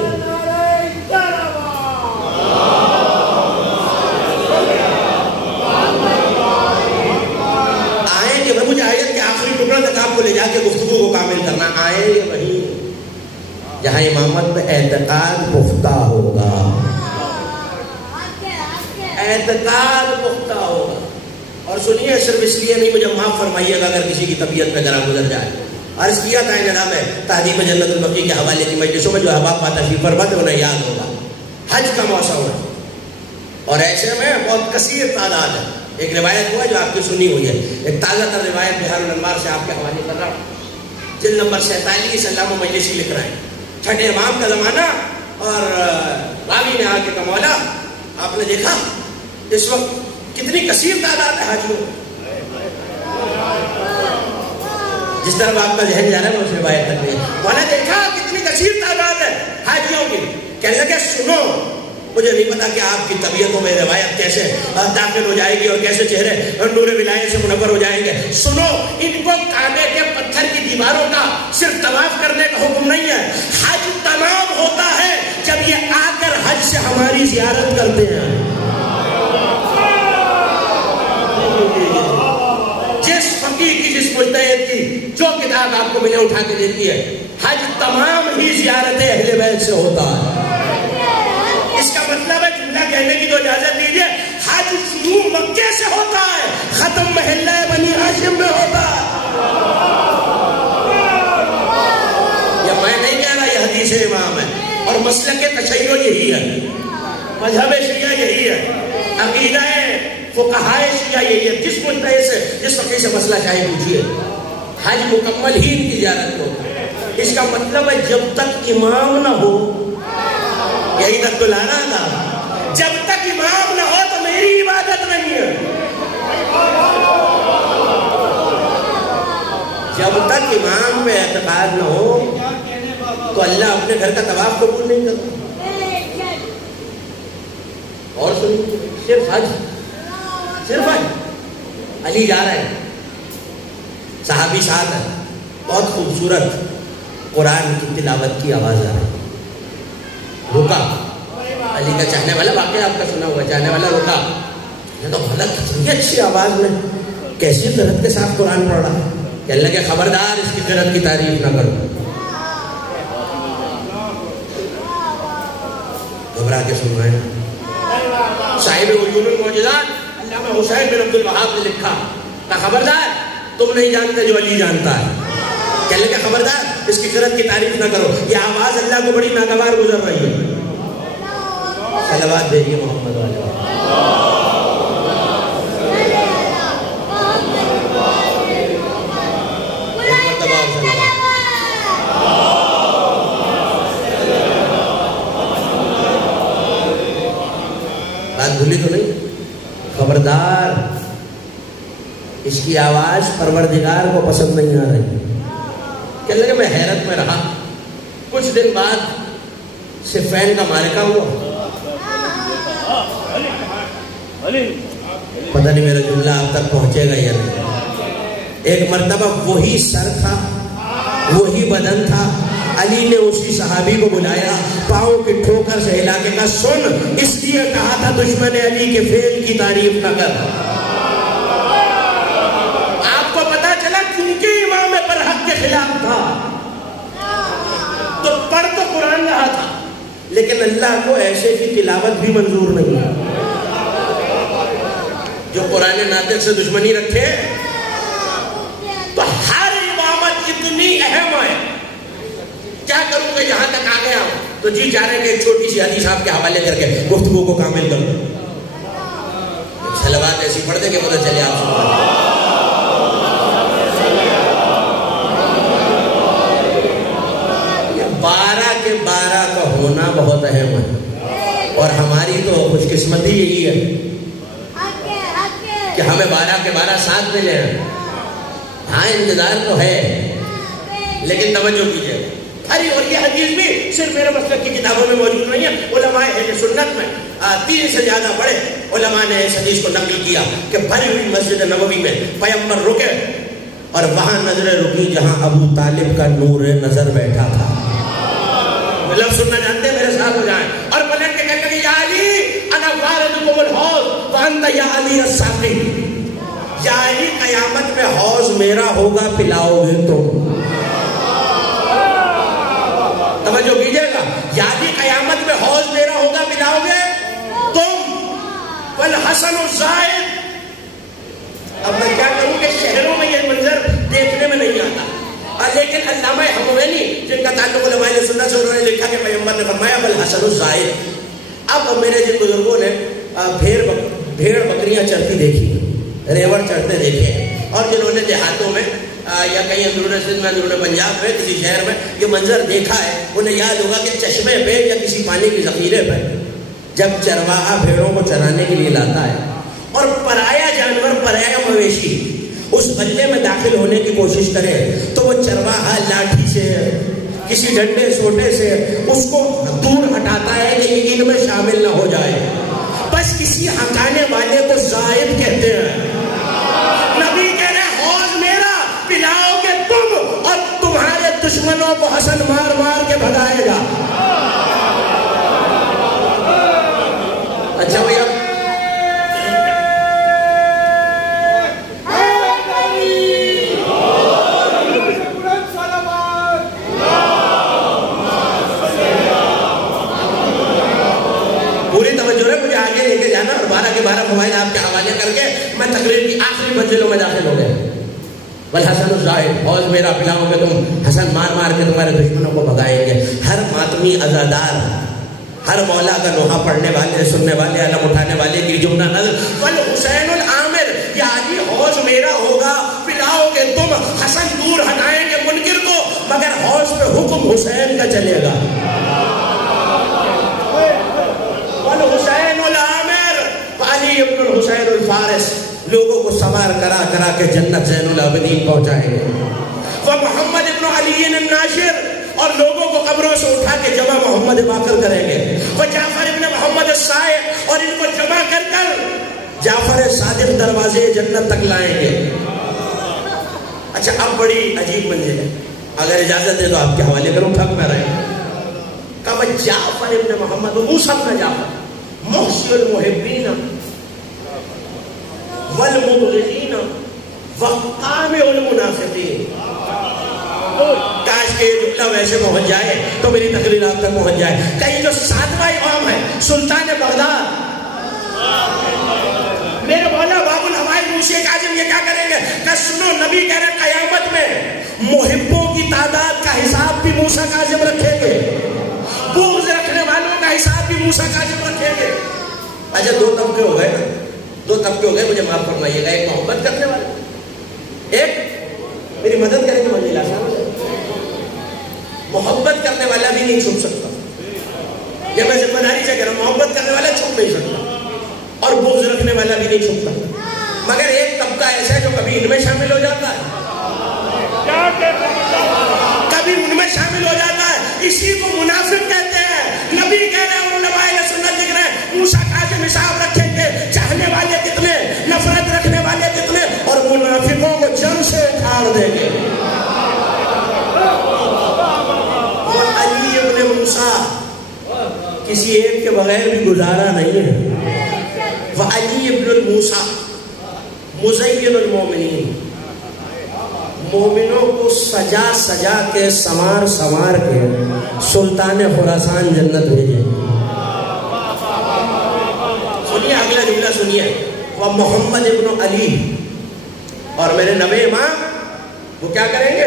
مجھے آیت کے آخری ٹکڑے تک آپ کو لے جا کے گفتگو کو کامل کرنا۔ آئے وہی جہاں امامت میں اعتقاد پختہ ہوگا، اعتقاد پختہ ہوگا۔ اور سنیے، صرف اس لیے نہیں، مجھے معاف فرمائیے گا اگر کسی کی طبیعت میں ذرا گزر جائے۔ عرض کیا تھا جناب ہے تہذیب جنت البقیع کے حوالے کی مجلسوں میں جو احباب تشریف فرما تھے انہیں یاد ہوگا، حج کا موسم ہے اور ایسے میں بہت کثیر تعداد ہے۔ ایک روایت ہوا جو آپ کی سنی ہوئی ہے، ایک تازہ تر روایت بہار الانوار سے آپ کے حوالے کر رہا ہوں، جلد نمبر 47 علامہ مجلسی لکھ رہے ہیں، چھٹے امام کا زمانہ، اور راوی نے آ کے کہا مولا آپ نے دیکھا اس وقت کتنی کثیر تعداد ہے حاجیوں، جس طرح آپ کا ذہن جا رہا ہے وہ اس روایت تک نہیں، مولا دیکھا کتنی کثیر تعداد ہے حاجیوں کی۔ کہنے لگے سنو، مجھے نہیں پتا کہ آپ کی طبیعتوں میں روایت کیسے داخل ہو جائے گی اور کیسے چہرے نور ولایت سے منور ہو جائیں گے۔ سنو، ان کو کعبے کے پتھر کی دیواروں کا صرف طواف کرنے کا حکم نہیں ہے، حج تمام ہوتا ہے جب یہ آ کر حج سے ہماری زیارت کرتے ہیں۔ جس فقیہ کی، جس مجتہد کی جو کتاب آپ کو ملے اٹھا کے دیتی ہے، حج تمام ہی زیارت اہل بیت سے ہوتا ہے۔ اس کا مطلب ہے جملہ کہنے کی تو اجازت دیجیے، حج شروع مکے سے ہوتا ہے، ختم محلہ بنی ہاشم میں ہوتا ہے۔ یہ میں نہیں کہہ رہا، یہ حدیث امام ہے، اور مسلک تشیع یہی ہے، مذہب شیعہ یہی ہے، عقیدہ فقہائے شیعہ یہی ہے۔ جس مجتہد سے، جس فقیہ سے مسئلہ چاہے پوچھیے، حج مکمل ہی ان کی زیارت کو۔ اس کا مطلب ہے جب تک امام نہ ہو، یہی تک تو لانا تھا، جب تک امام نہ ہو تو میری عبادت نہیں ہے۔ جب تک امام پہ اعتقاد نہ ہو تو اللہ اپنے گھر کا طواف قبول نہیں کرتا۔ اور سنیے، صرف حج، صرف حج علی جا رہے ہیں، صحابی ساتھ ہے، بہت خوبصورت قرآن کی تلاوت کی آواز آ رہی، رکا، علی کا چاہنے والا واقعہ آپ کا سنا ہوا، چاہنے والا رکا، تو غلط کتنی اچھی آواز میں کیسی قرت کے ساتھ قرآن پڑھ رہا ہے کہ اللہ کے خبردار اس کی قرت کی تعریف نہ کرو، گھبرا کے سن رہے ہیں۔ صاحب عیون المعجزات علامہ حسین بن عبد الوہاب نے لکھا کہ خبردار تم نہیں جانتے جو علی جانتا ہے، کہ اللہ کے خبردار اس کی قرت کی تعریف نہ کرو، یہ آواز اللہ کو بڑی ناگوار گزر رہی ہے۔ صلوات بھیجیے محمد والے۔ بات بھولی تو نہیں؟ خبردار اس کی آواز پروردگار کو پسند نہیں آ رہی، کہ لگے میں حیرت میں رہا۔ کچھ دن بعد صفین کا معرکہ ہوا، پتہ نہیں میرا جملہ آپ تک پہنچے گا یا نہیں۔ ایک مرتبہ وہی سر تھا، وہی بدن تھا، علی نے اسی صحابی کو بلایا، پاؤں کی ٹھوکر سے ہلا کے کہا سن، اس لیے کہا تھا دشمن علی کے فعل کی تعریف نہ کر۔ آپ کو پتا چلا کیونکہ امام برحق کے خلاف تھا، تو پڑھ تو قرآن رہا تھا، لیکن اللہ کو ایسے کی تلاوت بھی منظور نہیں، جو قرآن ناطق سے دشمنی رکھے۔ تو ہر امامت اتنی اہم ہے، کیا کروں کہ یہاں تک آ گیا ہوں تو جی جا رہے کہ ایک چھوٹی سی حدیث آپ کے حوالے کر کے گفتگو کو کامل کر دوں، صلوات ایسی پڑھ دیں کہ پتہ چلے آپ سن۔ یہ 12 کے 12 کا ہونا بہت اہم ہے، اور ہماری تو خوش قسمتی یہی ہے کہ ہمیں 12 کے 12 ساتھ ملے ہیں۔ ہاں انتظار تو ہے، لیکن توجہ کیجیے، اور یہ حدیث بھی صرف میرے مسلک کی کتابوں میں موجود نہیں ہے، علماء اہل سنت میں 3 سے زیادہ بڑے علماء نے اس حدیث کو نقل کیا کہ بھری ہوئی مسجد نبوی میں پیغمبر رکے اور وہاں نظریں رکی جہاں ابو طالب کا نور نظر بیٹھا تھا۔ لفظ سننا جانتے ہیں، میرے ساتھ ہو جائیں، اور پلٹ کے کہتے ہیں یا علی انا واردکم الحوض وانت یا علی الساقی، یا علی قیامت میں حوض میرا ہوگا، پلاؤ گے تم۔ توجہ کیجئے گا، یا علی قیامت میں حوض میرا ہوگا، پلاؤ گے تم، والحسن الزائد۔ اب میں کیا کروں کہ شہروں میں یہ منظر دیکھنے میں نہیں آتا، لیکن علامہ حموینی جن کا تعلق علماء سنت سے، انہوں نے لکھا کہ پیغمبر نے فرمایا والحسن الزائد۔ اب میرے جن بزرگوں نے بھیڑ بکریاں چرتی دیکھی، ریوڑ چڑھتے دیکھے، اور جنہوں نے دیہاتوں میں یا کہیں اندرون سندھ میں، اندرون پنجاب میں، کسی شہر میں یہ منظر دیکھا ہے، انہیں یاد ہوگا کہ چشمے پہ یا کسی پانی کی ذخیرے پہ جب چرواہا بھیڑوں کو چرانے کے لیے لاتا ہے اور پرایا جانور، پرایا مویشی اس غلے میں داخل ہونے کی کوشش کرے، تو وہ چرواہا لاٹھی سے، کسی ڈنڈے سوٹے سے اس کو دور ہٹاتا ہے کہ یہ ان میں شامل نہ ہو جائے۔ بس کسی ہٹانے والے کو زائد کہتے ہیں۔ نبی کہہ رہے حوض میرا، پلاؤ گے تم، اور تمہارے دشمنوں کو حسن مار مار کے بھگائے گا۔ اچھا بھیا، اور 12 کے 12 فوائد آپ کے حوالے کر کے میں تقریر کی آخری منزلوں میں داخل ہو گیا۔ والحسن الزائد، حوض میرا، پلاؤ گے تم، حسن مار مار کے تمہارے دشمنوں کو بھگائیں گے۔ ہر ماتمی عزادار، ہر مولا کا نوحہ پڑھنے والے، سننے والے، علم اٹھانے والے کی جملہ نظر والحسین العامر، یا علی حوض میرا ہوگا، پلاؤ گے تم، حسن دور ہٹائیں گے منکر کو، مگر حوض پہ حکم حسین کا چلے گا۔ والحسین العامر، علی ابن الحسین الفارس، لوگوں کو سوار کرا کرا کے جنت زین العابدین پہنچائیں گے۔ وہ محمد ابن علی الناشر، اور لوگوں کو قبروں سے اٹھا کے جمع محمد باقر کریں گے۔ وہ جعفر ابن محمد الصائغ، اور ان کو جمع کر کر جعفر صادق دروازے جنت تک لائیں گے. اچھا اب بڑی عجیب منزل ہے, اگر اجازت دے تو آپ کے حوالے کروں, تھک میں رہے. کہا جعفر ابن محمد, موسیٰ ابن جعفر, محصی المحبین والمبغضین وقامع المنافقین. کاش کہ یہ جملہ ویسے پہنچ جائے تو میری تقریر آپ تک پہنچ جائے. کہیں جو ساتواں امام ہے سلطان بغداد, میرے مولا باب الحوائج موسی کاظم یہ کیا کریں گے کہ سنو نبی کہہ رہے قیامت میں محبوں کی تعداد کا حساب بھی موسیٰ کاظم رکھیں گے, بغض رکھنے والوں کا حساب بھی موسیٰ کاظم رکھیں گے. اچھا دو طبقے ہو گئے نا, دو طبقے ہو گئے, مجھے معاف فرمائیے گا. ایک محبت کرنے والے, ایک میری مدد کریں گے منزلہ صاحب. محبت کرنے والا بھی نہیں چھپ سکتا, یہ میں ذمہ داری سے کہہ رہا ہوں, محبت کرنے والا چھپ نہیں سکتا اور بغض رکھنے والا بھی نہیں چھپتا. مگر ایک طبقہ ایسا ہے جو کبھی ان میں شامل ہو جاتا ہے, کبھی ان میں شامل ہو جاتا ہے. اسی کو منافق کہتے ہیں. نبی کہہ رہے ہیں, علماء سنت لکھ رہے ہیں, موسیٰ کاظم حساب رکھیں گے, چاہنے والے کتنے, نفرت رکھنے والے کتنے, اور منافقوں کو جم سے اکھاڑ دیں گے. علی ابن موسیٰ کسی ایک کے بغیر بھی گزارا نہیں ہے. وعلی ابن الموسیٰ مزین المومنین, مومنوں کو سجا سجا کے سنوار سنوار کے سلطان خراسان جنت بھیجے. سنیے اگلا جملہ سنیے. وہ محمد ابن علی, اور میرے نوے امام وہ کیا کریں گے,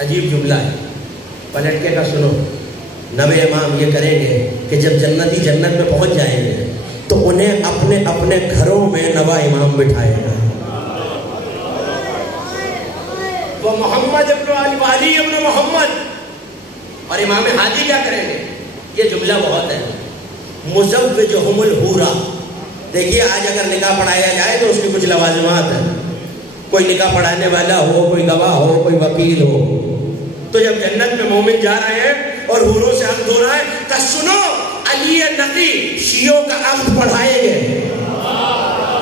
عجیب جملہ ہے, پلٹ کے کا سنو. نوے امام یہ کریں گے کہ جب جنتی جنت میں پہنچ جائیں گے تو انہیں اپنے اپنے گھروں میں نوا امام بٹھائے گا. وہ محمد ابن علی ابن محمد, اور امام ہادی کیا کریں گے, یہ جملہ بہت ہے, مزوجہم الحورا. دیکھیے آج اگر نکاح پڑھایا جائے تو اس کی کچھ لوازمات ہیں, کوئی نکاح پڑھانے والا ہو, کوئی گواہ ہو, کوئی وکیل ہو. تو جب جنت میں مومن جا رہے ہیں اور حوروں سے عقد ہو رہا ہے, کہ سنو علی نقی شیعوں کا عقد پڑھائیں گے.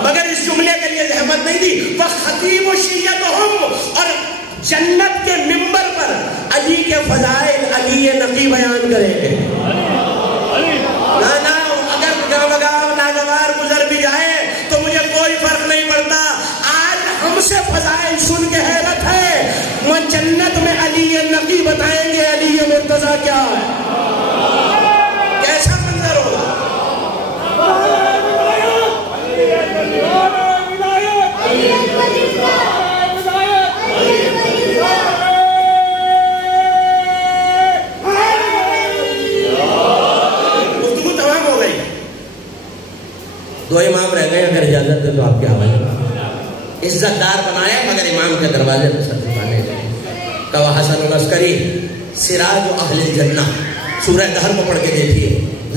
مگر اس جملے کے لیے زحمت نہیں دی. وَخَطِيبُ شِيَّتُهُمْ, اور جنت کے ممبر پر علی کے فضائل علی نقی بیان کریں گے. نا اگر گاہ ناگوار گزر بھی جائے تو مجھے کوئی فرق نہیں پڑتا. آج ہم سے فضائل سن کے حیرت ہے, وہ جنت میں علی نقی بتائیں گے علی مرتضیٰ کیا ہے. کیسا منظر ہوگا. گفتگو تمام ہو گئی, دو امام رہ گئے. اگر اجازت دے تو آپ کے حوالے عزت دار بنایا, مگر امام کے دروازے پر سر جھکانے لگے. کہا حسن العسکری سراج اہل الجنہ, سورہ دہر کو پڑھ کے دیکھیے.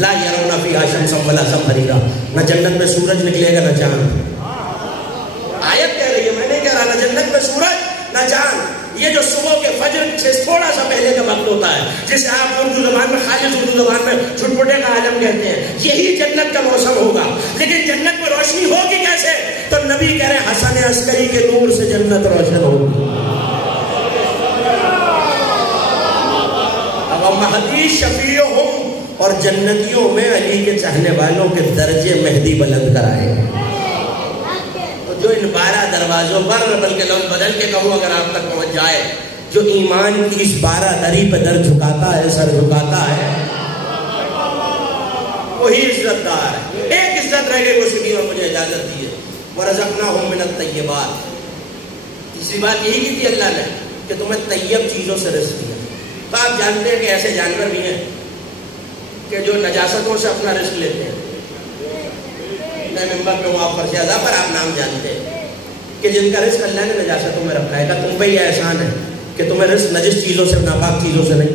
لا یرون فیہا شمسا ولا زمہریرا, نہ جنت میں سورج نکلے گا نہ چاند. آیت کہہ رہی ہے, میں نہیں کہہ رہا. نہ جنت میں سورج نہ چاند. یہ جو صبح کے فجر سے تھوڑا سا پہلے کا وقت ہوتا ہے, جسے آپ اردو زبان میں, خالص اردو زبان میں چھٹپٹے کا عالم کہتے ہیں, یہی جنت کا موسم ہوگا. لیکن جنت میں روشنی ہوگی کیسے, تو نبی کہہ رہے ہیں حسن عسکری کے نور سے جنت روشن ہوگی. اب مہدی شفیعہم, اور جنتیوں میں علی کے چاہنے والوں کے درجے مہدی بلند کرائے. جو ان 12 دروازوں پر, بلکہ لفظ بدل کے کہوں اگر آپ تک پہنچ جائے, جو ایمان کی اس 12 دری پہ در جھکاتا ہے, سر جھکاتا ہے, وہی عزت دار ہے. ایک عزت رہ گئی, وہ سنی اور مجھے اجازت دی ہے. وَرَزَقْنَاهُم مِّنَ الطَّيِّبَاتِ, تیسری بات یہی کی تھی اللہ نے کہ تمہیں طیب چیزوں سے رزق دیا. تو آپ جانتے ہیں کہ ایسے جانور بھی ہیں کہ جو نجاستوں سے اپنا رزق لیتے ہیں. میں ممبر پہ ہوں, آپ پر زیادہ پر آپ نام جانتے ہیں کہ جن کا رزق اللہ نے نجاستوں میں رکھا ہے. تم پہ یہ احسان ہے کہ تمہیں رزق نجس چیزوں سے, ناپاک چیزوں سے نہیں,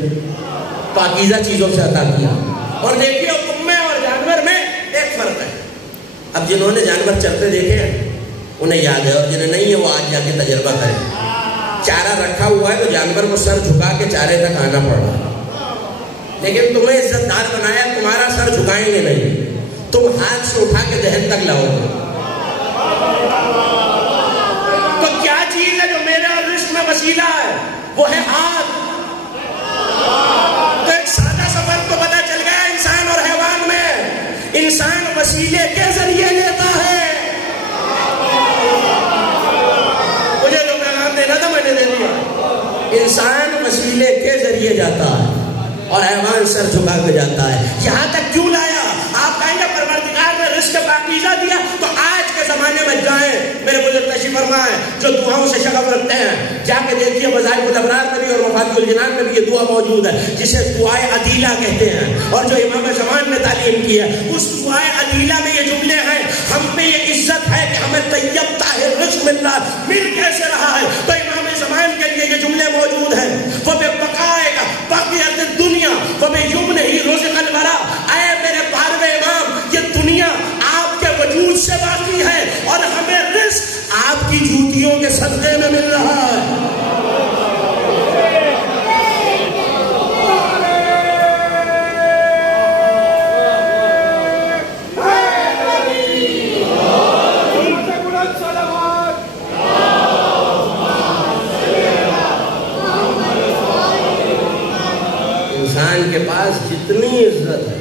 پاکیزہ چیزوں سے عطا کیا. اور دیکھیے تم میں اور جانور میں ایک فرق ہے. اب جنہوں نے جانور چرتے دیکھے ہیں انہیں یاد ہے, اور جنہیں نہیں ہے وہ آج جا کے تجربہ کریں. چارہ رکھا ہوا ہے تو جانور کو سر جھکا کے چارے تک آنا پڑ رہا ہے. لیکن تمہیں عزت دار بنایا, تمہارا سر جھکائیں گے نہیں, تم ہاتھ سے اٹھا کے دہن تک لاؤ گے. تو کیا چیز ہے جو میرے اور رزق میں وسیلہ ہے؟ وہ ہے آگ. تو ایک سادہ سا فرق تو پتا چل گیا انسان اور حیوان میں. انسان وسیلے کے ذریعے لیتا ہے. مجھے جو پیغام دینا تھا میں نے دے دیا. انسان وسیلے کے ذریعے جاتا ہے اور حیوان سر جھکا کے جاتا ہے. یہاں تک کیوں لایا؟ آپ کہیں گے پروردگار نے رزق پاکیزہ دیا. تو آج کے زمانے میں جائیں, میرے بزرگ تشریف فرما ہے جو دعاؤں سے شغف رکھتے ہیں, جا کے دیکھیے وظائف الابرار میں بھی اور مفاتیح الجنان میں بھی یہ دعا موجود ہے جسے دعائے عدیلہ کہتے ہیں, اور جو امام زمان نے تعلیم کی ہے. اس دعائے عدیلہ میں یہ جملے ہیں, ہم پہ یہ عزت ہے کہ ہمیں طیب طاہر رزق مل رہا, مل کیسے رہا ہے؟ تو امام زمان کے لیے یہ جملے موجود ہیں. وہ بے بقائے گا باقیت دنیا وہ بے یمن ہی رزق الورا. اے میرے پاروے امام, یہ دنیا آپ کے وجود سے باقی ہے اور ہمیں رزق آپ کی جوتیوں کے صدقے میں مل رہا ہے. انسان کے پاس جتنی عزت ہے,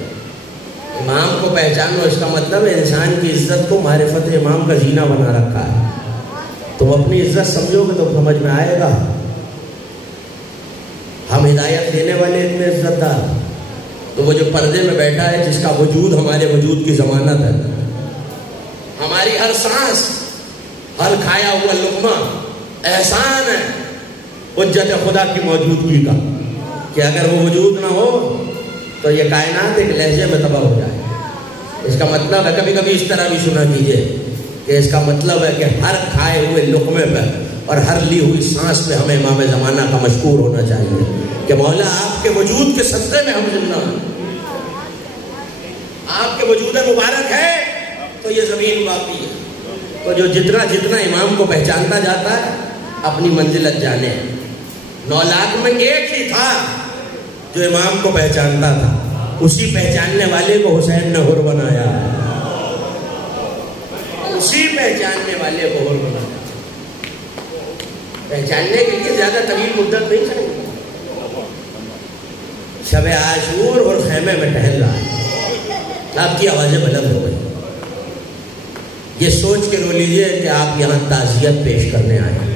امام کو پہچانو, اس کا مطلب ہے انسان کی عزت کو معرفت امام کا زینہ بنا رکھا ہے. تم اپنی عزت سمجھو گے تو سمجھ میں آئے گا. ہم ہدایت دینے والے اتنے عزت دار, تو وہ جو پردے میں بیٹھا ہے جس کا وجود ہمارے وجود کی ضمانت ہے, ہماری ہر سانس, ہر کھایا ہوا لقمہ احسان ہے حجت خدا کی موجودگی کا, کہ اگر وہ وجود نہ ہو تو یہ کائنات ایک لہجے میں تباہ ہو جائے. اس کا مطلب ہے, کبھی کبھی اس طرح بھی سنا کیجئے کہ اس کا مطلب ہے کہ ہر کھائے ہوئے لقمے پہ اور ہر لی ہوئی سانس پہ ہمیں امام زمانہ کا مشکور ہونا چاہیے کہ مولا آپ کے وجود کے صدقے میں ہم زندہ ہیں. آپ کے وجود مبارک ہے تو یہ زمین باقی ہے. تو جو جتنا جتنا امام کو پہچانتا جاتا ہے اپنی منزلت جانے. 9 لاکھ میں ایک ہی تھا جو امام کو پہچانتا تھا, اسی پہچاننے والے کو حسین نے حر بنایا. اسی پہچاننے والے کو حر بنایا. پہچاننے کے لیے زیادہ طویل مدت نہیں چاہیے. شب عاشور اور خیمے میں ٹہل رہا ہے, آپ کی آوازیں بلند ہو گئی. یہ سوچ کے رو لیجئے کہ آپ یہاں تعزیت پیش کرنے آئے ہیں,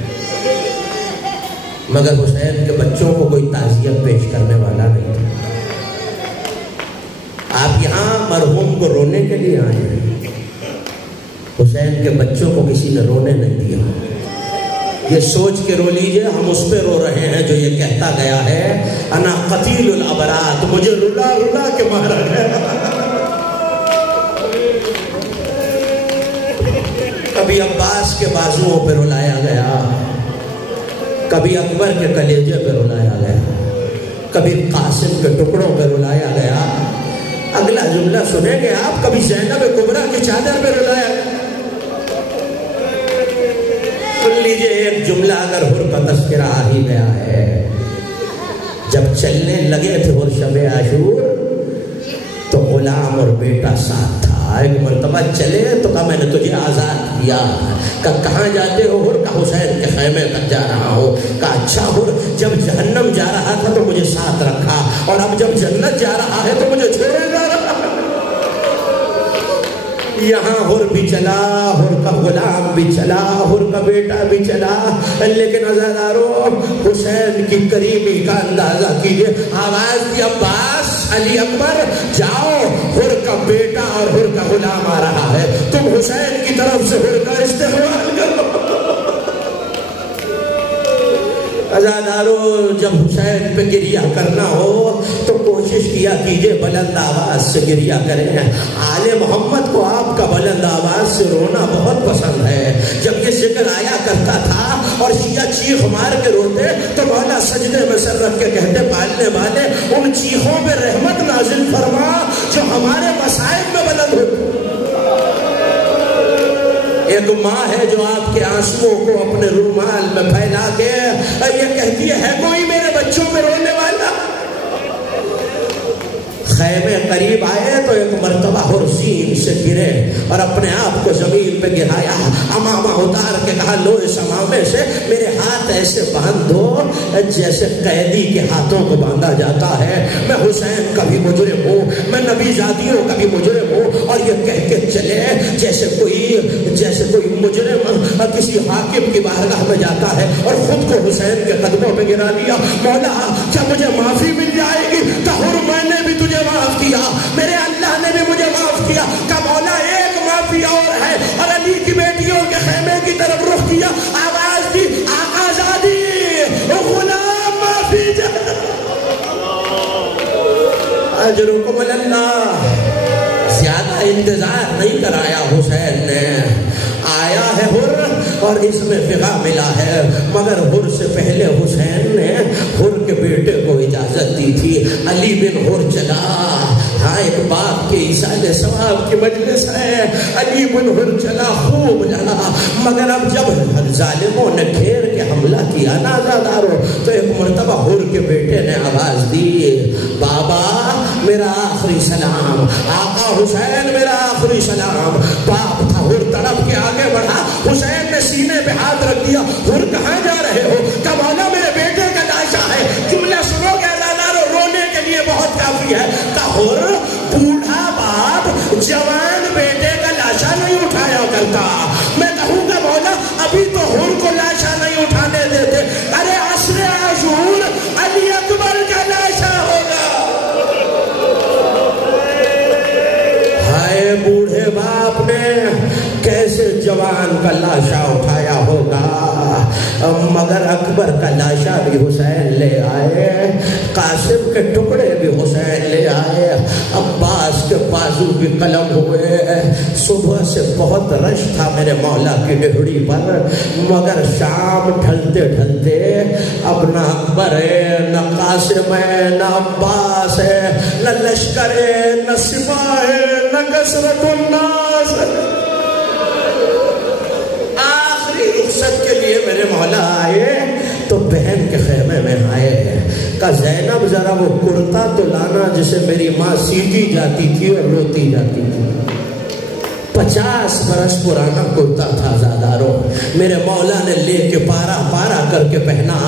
مگر حسین کے بچوں کو کوئی تعزیت پیش کرنے والا نہیں تھا. آپ یہاں مرحوم کو رونے کے لیے آئے ہیں, حسین کے بچوں کو کسی نے رونے نہیں دیا. یہ سوچ کے رو لیجئے ہم اس پہ رو رہے ہیں جو یہ کہتا گیا ہے انا قتیل الابرات, مجھے رلا رلا کے مارا گیا. کبھی عباس کے بازوؤں پہ رلایا گیا, کبھی اکبر کے کلیجے پہ رلایا گیا, کبھی قاسم کے ٹکڑوں پہ رلایا گیا. اگلا جملہ سنیں گے آپ, کبھی زینب کبریٰ کی چادر پہ رلایا گیا. سن لیجئے ایک جملہ اگر حر کا تذکرہ آ ہی گیا ہے, جب چلنے لگے تھے حر شب عاشور تو غلام اور بیٹا ساتھ تھا. ایک مرتبہ چلے تو کہا میں نے تجھے آزاد کیا. کہاں جاتے ہو؟ حر کا حسین کے خیمے تک جا رہا ہوں. کہا اچھا حر, جب جہنم جا رہا تھا تو مجھے ساتھ رکھا, اور اب جب جنت جا رہا ہے تو مجھے چھوڑے جا رہا. یہاں حر بھی چلا, حر کا غلام بھی چلا, حر کا بیٹا بھی چلا, لیکن عزادارو حسین کی قریبی کا اندازہ کیجئے. آواز دی عباس, علی اکبر, جاؤ, حر کا بیٹا اور حر کا غلام آ رہا ہے, تم حسین کی طرف سے حر کا استقبال کرو. عزادارو جب حسین پہ گریہ کرنا ہو تو کوشش کیا کیجئے بلند آواز سے گریہ کریں. آل محمد کو آپ کا بلند آواز سے رونا بہت پسند ہے. جب یہ ذکر آیا کرتا تھا اور شیعہ چیخ مار کے روتے تو مولا سجدے میں سر رکھ کے کہتے پالنے والے ان چیخوں پہ رحمت نازل فرما جو ہمارے مصائب میں بلند ہوتے. ایک ماں ہے جو آپ کے آنسوؤں کو اپنے رومال میں پھیلا کے یہ کہتی ہے کوئی میرے بچوں میں رونے والا؟ خیمے قریب آئے تو ایک مرتبہ حرسین سے گرے اور اپنے آپ کو زمین پہ گرایا، امامہ اتار کے کہا لو اس امامے سے میرے ہاتھ ایسے باندھ دو جیسے قیدی کے ہاتھوں کو باندھا جاتا ہے، میں حسین کا بھی مجرم ہوں، میں نبی زادیوں کا بھی مجرم ہوں۔ اور یہ کہہ کے چلے جیسے کوئی مجرم کسی حاکم کی بارگاہ میں جاتا ہے اور خود کو حسین کے قدموں پہ گرا دیا۔ مولا کیا مجھے معافی مل جائے گی؟ طہر میں نے بھی تجھے معاف کیا، میرے اللہ نے بھی مجھے معاف کیا۔ کہ مولا ایک معافی اور ہے، اور علی کی بیٹیوں کے خیمے کی طرف رخ کیا، آواز دی آقا زادی غلام معافی اجرکم اللہ۔ زیادہ انتظار نہیں کرایا حسین نے، آیا ہے حر اور اس میں فقہ ملا ہے، مگر حر سے پہلے حسین نے حر کے بیٹے کو اجازت دی تھی۔ علی بن حر چلا، ہاں ایک باپ کے ایصال ثواب کی مجلس ہے، علی بن حر چلا، خوب چلا، مگر اب جب ظالموں نے گھیر کے حملہ کیا نا آزادارو، تو ایک مرتبہ حر کے بیٹے نے آواز دی بابا میرا آخری سلام، آقا حسین میرا آخری سلام۔ باپ تھا، حر تڑپ کے آگے بڑھا، حسین نے سینے پہ ہاتھ رکھ دیا، حر کہاں جا رہے ہو؟ کہ مولا میرے بیٹے کا لاشا ہے۔ جملہ سنو گے آزادارو، رونے کے لیے بہت کافی ہے۔ کہ حر بوڑھا باپ جوان بیٹے کا لاشا نہیں اٹھایا کرتا۔ میں کہوں گا مولا ابھی تو حر کو لاشا نہیں اٹھانے دیتے، ارے عصر عاشور علی اکبر کا لاشا ہوگا۔ ہائے بوڑھے باپ نے کیسے جوان کا لاشا اٹھایا ہوگا، مگر اکبر کا لاشا بھی حسین لے آئے، قاسم کے ٹکڑے بھی حسین لے آئے، عباس کے بازو بھی قلم ہوئے۔ صبح سے بہت رش تھا میرے مولا کی ڈہڑی پر، مگر شام ڈھلتے ڈھلتے اب نہ اکبر ہے، نہ قاسم ہے، نہ عباس ہے، نہ لشکر ہے، نہ سپاہ ہے، نہ کثرت الناس۔ آخری رخصت کے لیے میرے مولا آئے تو بہن کے خیمے میں آئے، کہ زینب ذرا وہ کرتا تو لانا جسے میری ماں سیتی جاتی تھی اور روتی جاتی تھی۔ 50 برس پرانا کرتا تھا زاداروں، میرے مولا نے لے کے پارا پارا کر کے پہنا۔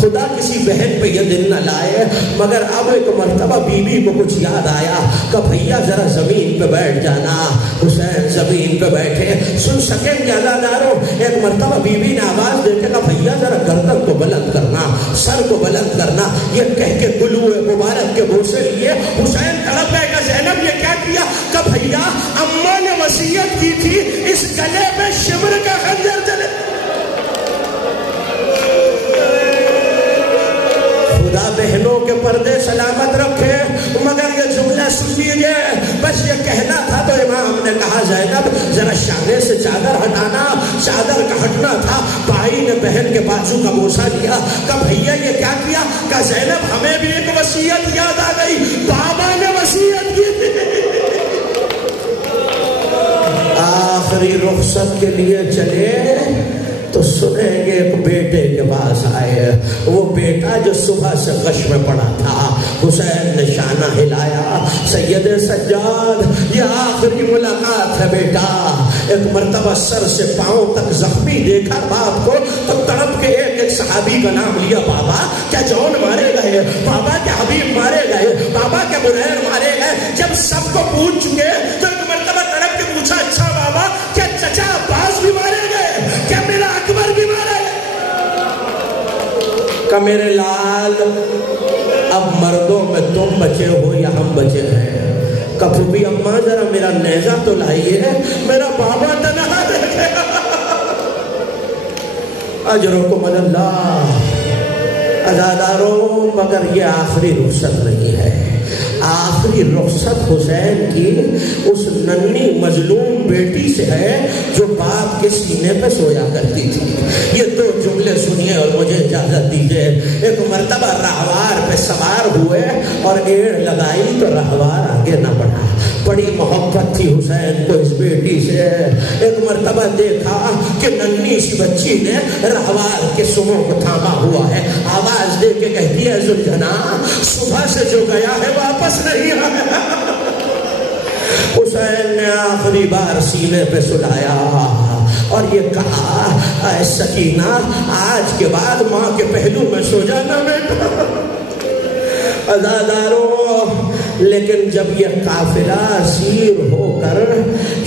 خدا کسی بہن پہ یہ دن نہ لائے، مگر اب ایک مرتبہ بی بی کو کچھ یاد آیا کہ بھیا ذرا زمین پہ بیٹھ جانا۔ حسین زمین پہ بیٹھے، سن سکیں گے زاداروں، ایک مرتبہ بی بی نے آواز دے کے کہا بھیا ذرا گردن کو بلند کرنا، سر کو بلند کرنا۔ یہ کہہ کے گلوئے مبارک کے بوسے لیے حسین تڑپ گئے کہ زینب یہ کیا کیا؟ کہ بھیا اماں نے وصیت کی تھی اس گلے میں شمر کا خنجر چلے۔ خدا بہنوں کے پردے سلامت رکھے، مگر یہ جملہ سن لیجیے، بس یہ کہنا تھا تو امام نے کہا زینب ذرا شانے سے چادر ہٹانا، چادر کا ہٹنا تھا۔ بھائی نے بہن کے بازو کا بوسہ لیا، کہ بھیا یہ کیا کیا؟ کہ زینب ہمیں بھی ایک وصیت یاد آ گئی، بابا نے وصیت کی تھی۔ آخری رخصت کے لیے چلے تو سنیں گے ایک بیٹے کے پاس آئے، وہ بیٹا جو صبح سے غش میں پڑا تھا۔ حسین نے شانہ ہلایا، سید سجاد یہ آخری ملاقات ہے بیٹا۔ ایک مرتبہ سر سے پاؤں تک زخمی دیکھا باپ کو تو تڑپ کے ایک صحابی کا نام لیا، بابا کیا جون مارے گئے، بابا کیا حبیب مارے گئے، بابا کیا بریر مارے گئے۔ جب سب کو پوچھ چکے تو ایک مرتبہ تڑپ کے پوچھا اچھا بابا کیا چچا عباس بھی مارے گئے، کیا میرا اکبر بھی مارے گئے؟ کہ میرے لال اب مردوں میں تم بچے ہو یا ہم بچے ہیں؟ کبھی بھی اماں ذرا میرا نیزہ تو لائیے، میرا بابا تنہا رہ گیا۔ اجرکم اللہ۔ عزاداروں مگر یہ آخری رخصت نہیں ہے، آخری رخصت حسین کی اس ننھی مظلوم بیٹی سے ہے جو باپ کے سینے پہ سویا کرتی تھی۔ یہ دو جملے سنیے اور مجھے اجازت دیجیے۔ ایک مرتبہ راہوار پہ سوار ہوئے اور ایڑ لگائی تو راہوار آگے نہ بڑھا، بڑی محبت تھی حسین کو اس بیٹی سے. ایک مرتبہ دیکھا کہ ننھی سی بچی نے رہوار کے سموں کو تھاما ہوا ہے. آواز دے کے کہتی ہے ذوالجنا صبح سے جو گیا ہے واپس نہیں آیا. حسین نے آخری بار سینے پہ سلایا اور یہ کہا اے سکینہ آج کے بعد ماں کے پہلو میں سو جانا بیٹا. عزاداروں لیکن جب یہ قافلہ سیر ہو کر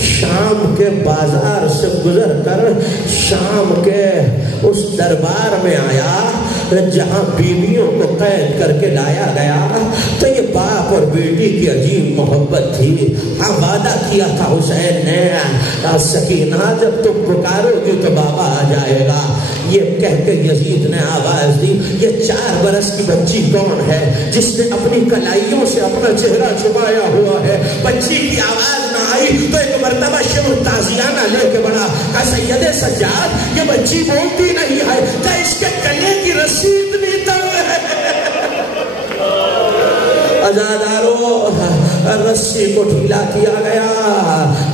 شام کے بازار سے گزر کر شام کے اس دربار میں آیا جہاں بیویوں کو قید کر کے لایا گیا تو یہ باپ اور بیٹی کی عجیب محبت تھی. ہاں وعدہ کیا تھا حسین نے سکینہ جب تم پکارو گی تو بابا آ جائے گا. یہ کہہ کے یزید نے آواز دی یہ 4 برس کی بچی کون ہے جس نے اپنی کلائیوں سے اپنا چہرہ چھپایا ہوا ہے. بچی کی آواز نہ آئی تو ایک مرتبہ شیخ تازیانہ لے کے بڑا سید سجاد یہ بچی بولتی نہیں ہے کہ اس کے گلے کی رسی اتنی تنگ ہے. عزاداروں رسی کو ڈھیلا کیا گیا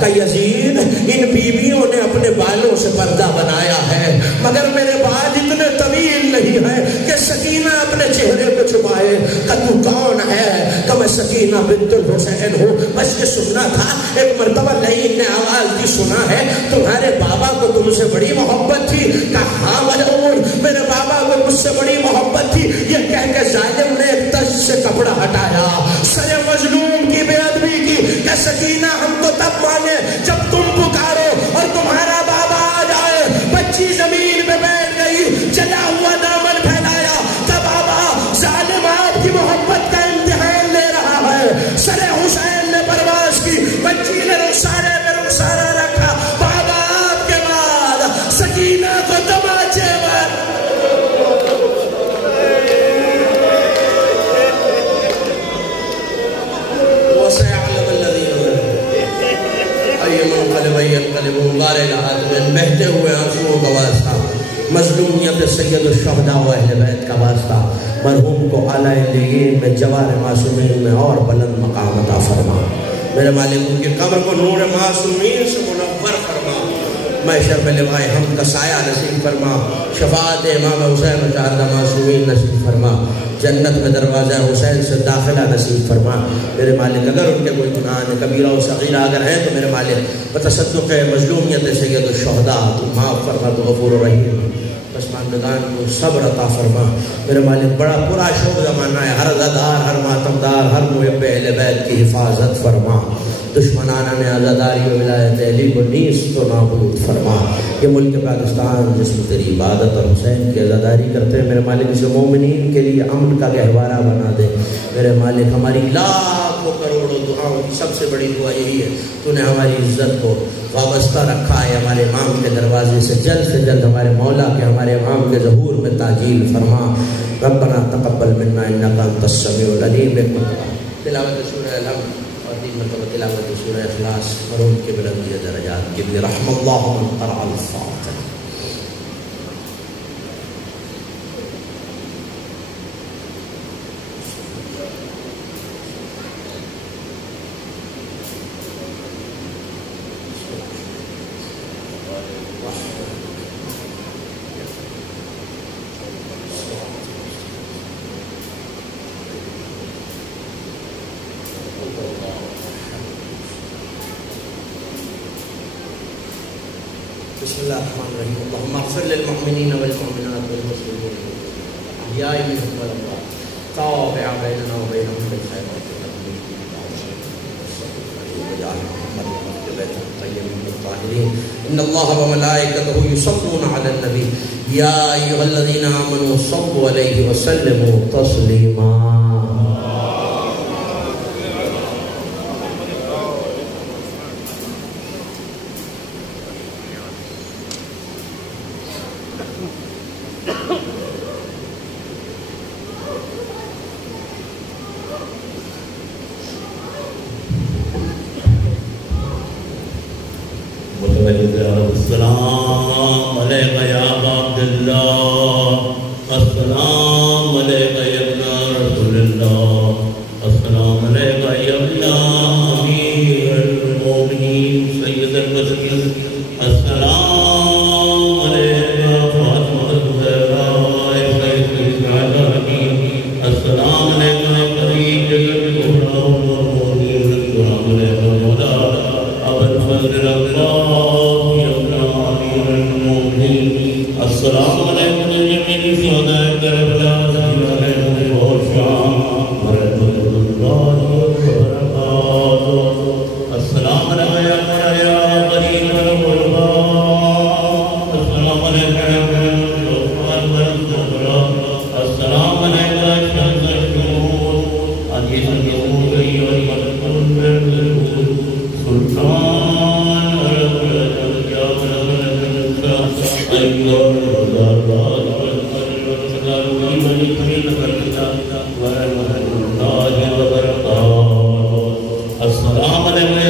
کہ یزید ان بیویوں نے اپنے بالوں سے پردہ بنایا ہے مگر میرے بال اتنے طویل نہیں ہے کہ سکینہ اپنے چہرے کو چھپائے. کہ تو کون ہے؟ کہ میں سکینہ بنت الحسین ہوں. بس یہ سننا تھا. ایک مرتبہ لئیم نے آواز دی سنا ہے تمہارے بابا کو تم سے بڑی محبت تھی. کہ ہاں ملعون میرے بابا کو مجھ سے بڑی محبت تھی. یہ کہہ کے ظالم نے ایک تج سے کپڑا ہٹایا سر مظلوم کی بے ادبی کی کہ سکینہ ہم تو تب مانے جب تم پکارو اور تمہارا بابا آ جائے. بچی زمین پہ بیٹھ گئی جلا ہوا دامن پھیلایا کہ بابا ظالم آپ کی محبت کا امتحان لے رہا ہے. سر حسین نے پرواز کی بچی نے رخسارے میں رخسارا رکھا. بابا آپ کے بعد سکینہ کو تماچے میں بہتے ہوئے آنسوؤں کا واسطہ مظلومیت سید الشہداء و اہل بیت کا واسطہ مرحوم کو اعلیٰ علیین میں جوار معصومین میں اور بلند مقام عطا فرما. میرے مالک ان کی قبر کو نور معصومین سے منور فرما. محشر پہ لوائے ہم کا سایہ نصیب فرما. شفاعت امام حسین و چہردہ معصومین نصیب فرما. جنت میں دروازہ حسین سے داخلہ نصیب فرما. میرے مالک اگر ان کے کوئی گناہ کبیرہ و صغیرہ اگر ہیں تو میرے مالک بتصدق مظلومیت سید الشہداء تو معاف فرما تو غفور الرحیم. پسماندگان کو صبر عطا فرما. میرے مالک بڑا پورا شوق زمانہ ہے. ہر عزادار ہر ماتمدار ہر محب اہل بیت کی حفاظت فرما. دشمنانہ نے عزاداری و ولایت علی کو نیست و نابود فرما. یہ ملک پاکستان جس میں تیری عبادت اور حسین کی عزاداری کرتے ہیں میرے مالک اسے مومنین کے لیے امن کا گہوارہ بنا دے. میرے مالک ہماری لاکھوں کروڑوں دعاؤں کی سب سے بڑی دعا یہی ہے تو نے ہماری عزت کو وابستہ رکھا ہے ہمارے امام کے دروازے سے جلد ہمارے مولا کے ہمارے امام کے ظہور میں تعجیل فرما. ربنا تقبل منا انک انت السمیع العلیم. تلاوت سورہ الحمد اور 3 مرتبہ تلاوت سورہ اخلاص مرحوم کے بلندی درجات کے لیے رحم اللہ من قرأ الفاتحہ. بسم اللہ الرحمن الرحیم. اللهم اغفر للمؤمنین والمؤمنات والمسلمین الاحیاء منهم والاموات تابع بیننا وبینهم بالخیرات ان اللہ وملائکته یصلون علی النبی یا ایها الذین آمنوا صلوا علیہ وسلموا تسلیما. السلام علیکہ یا ابا عبداللہ السلام علیکہ یا ابن رسول السلام علیکم جمیع شہداء کربلا والشام ورحمۃ اللہ وبرکاتہ. السلام علیکم یا قریب الغرباء. السلام علیکم السلام علیکم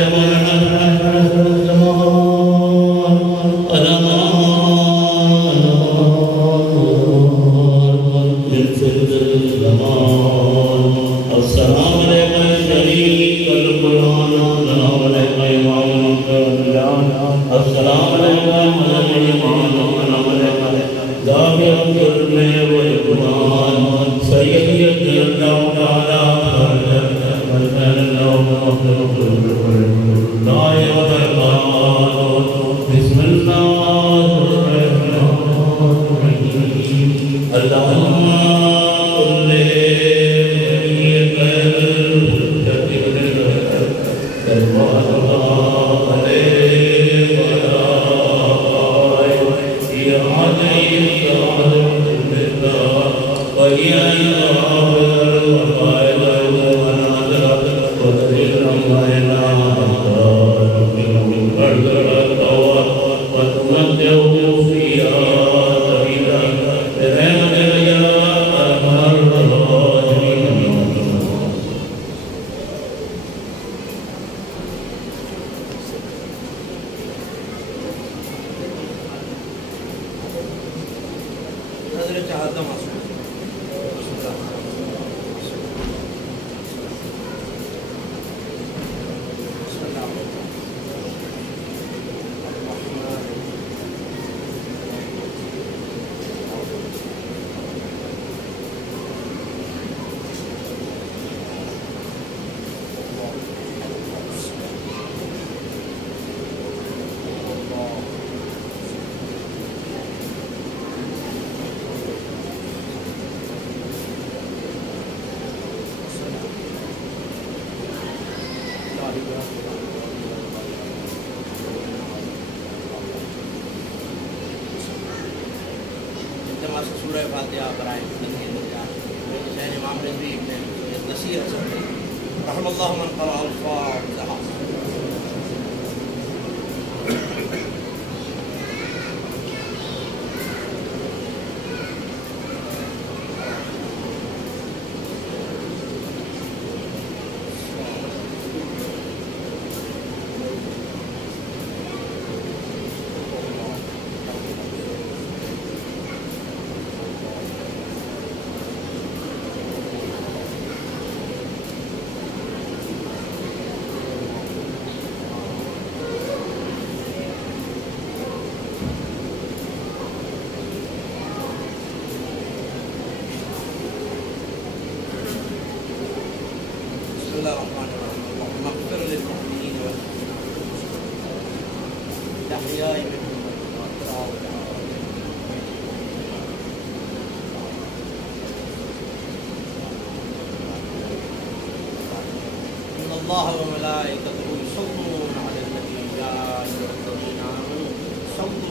صلوا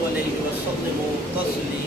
عليه وسلموا تسليما.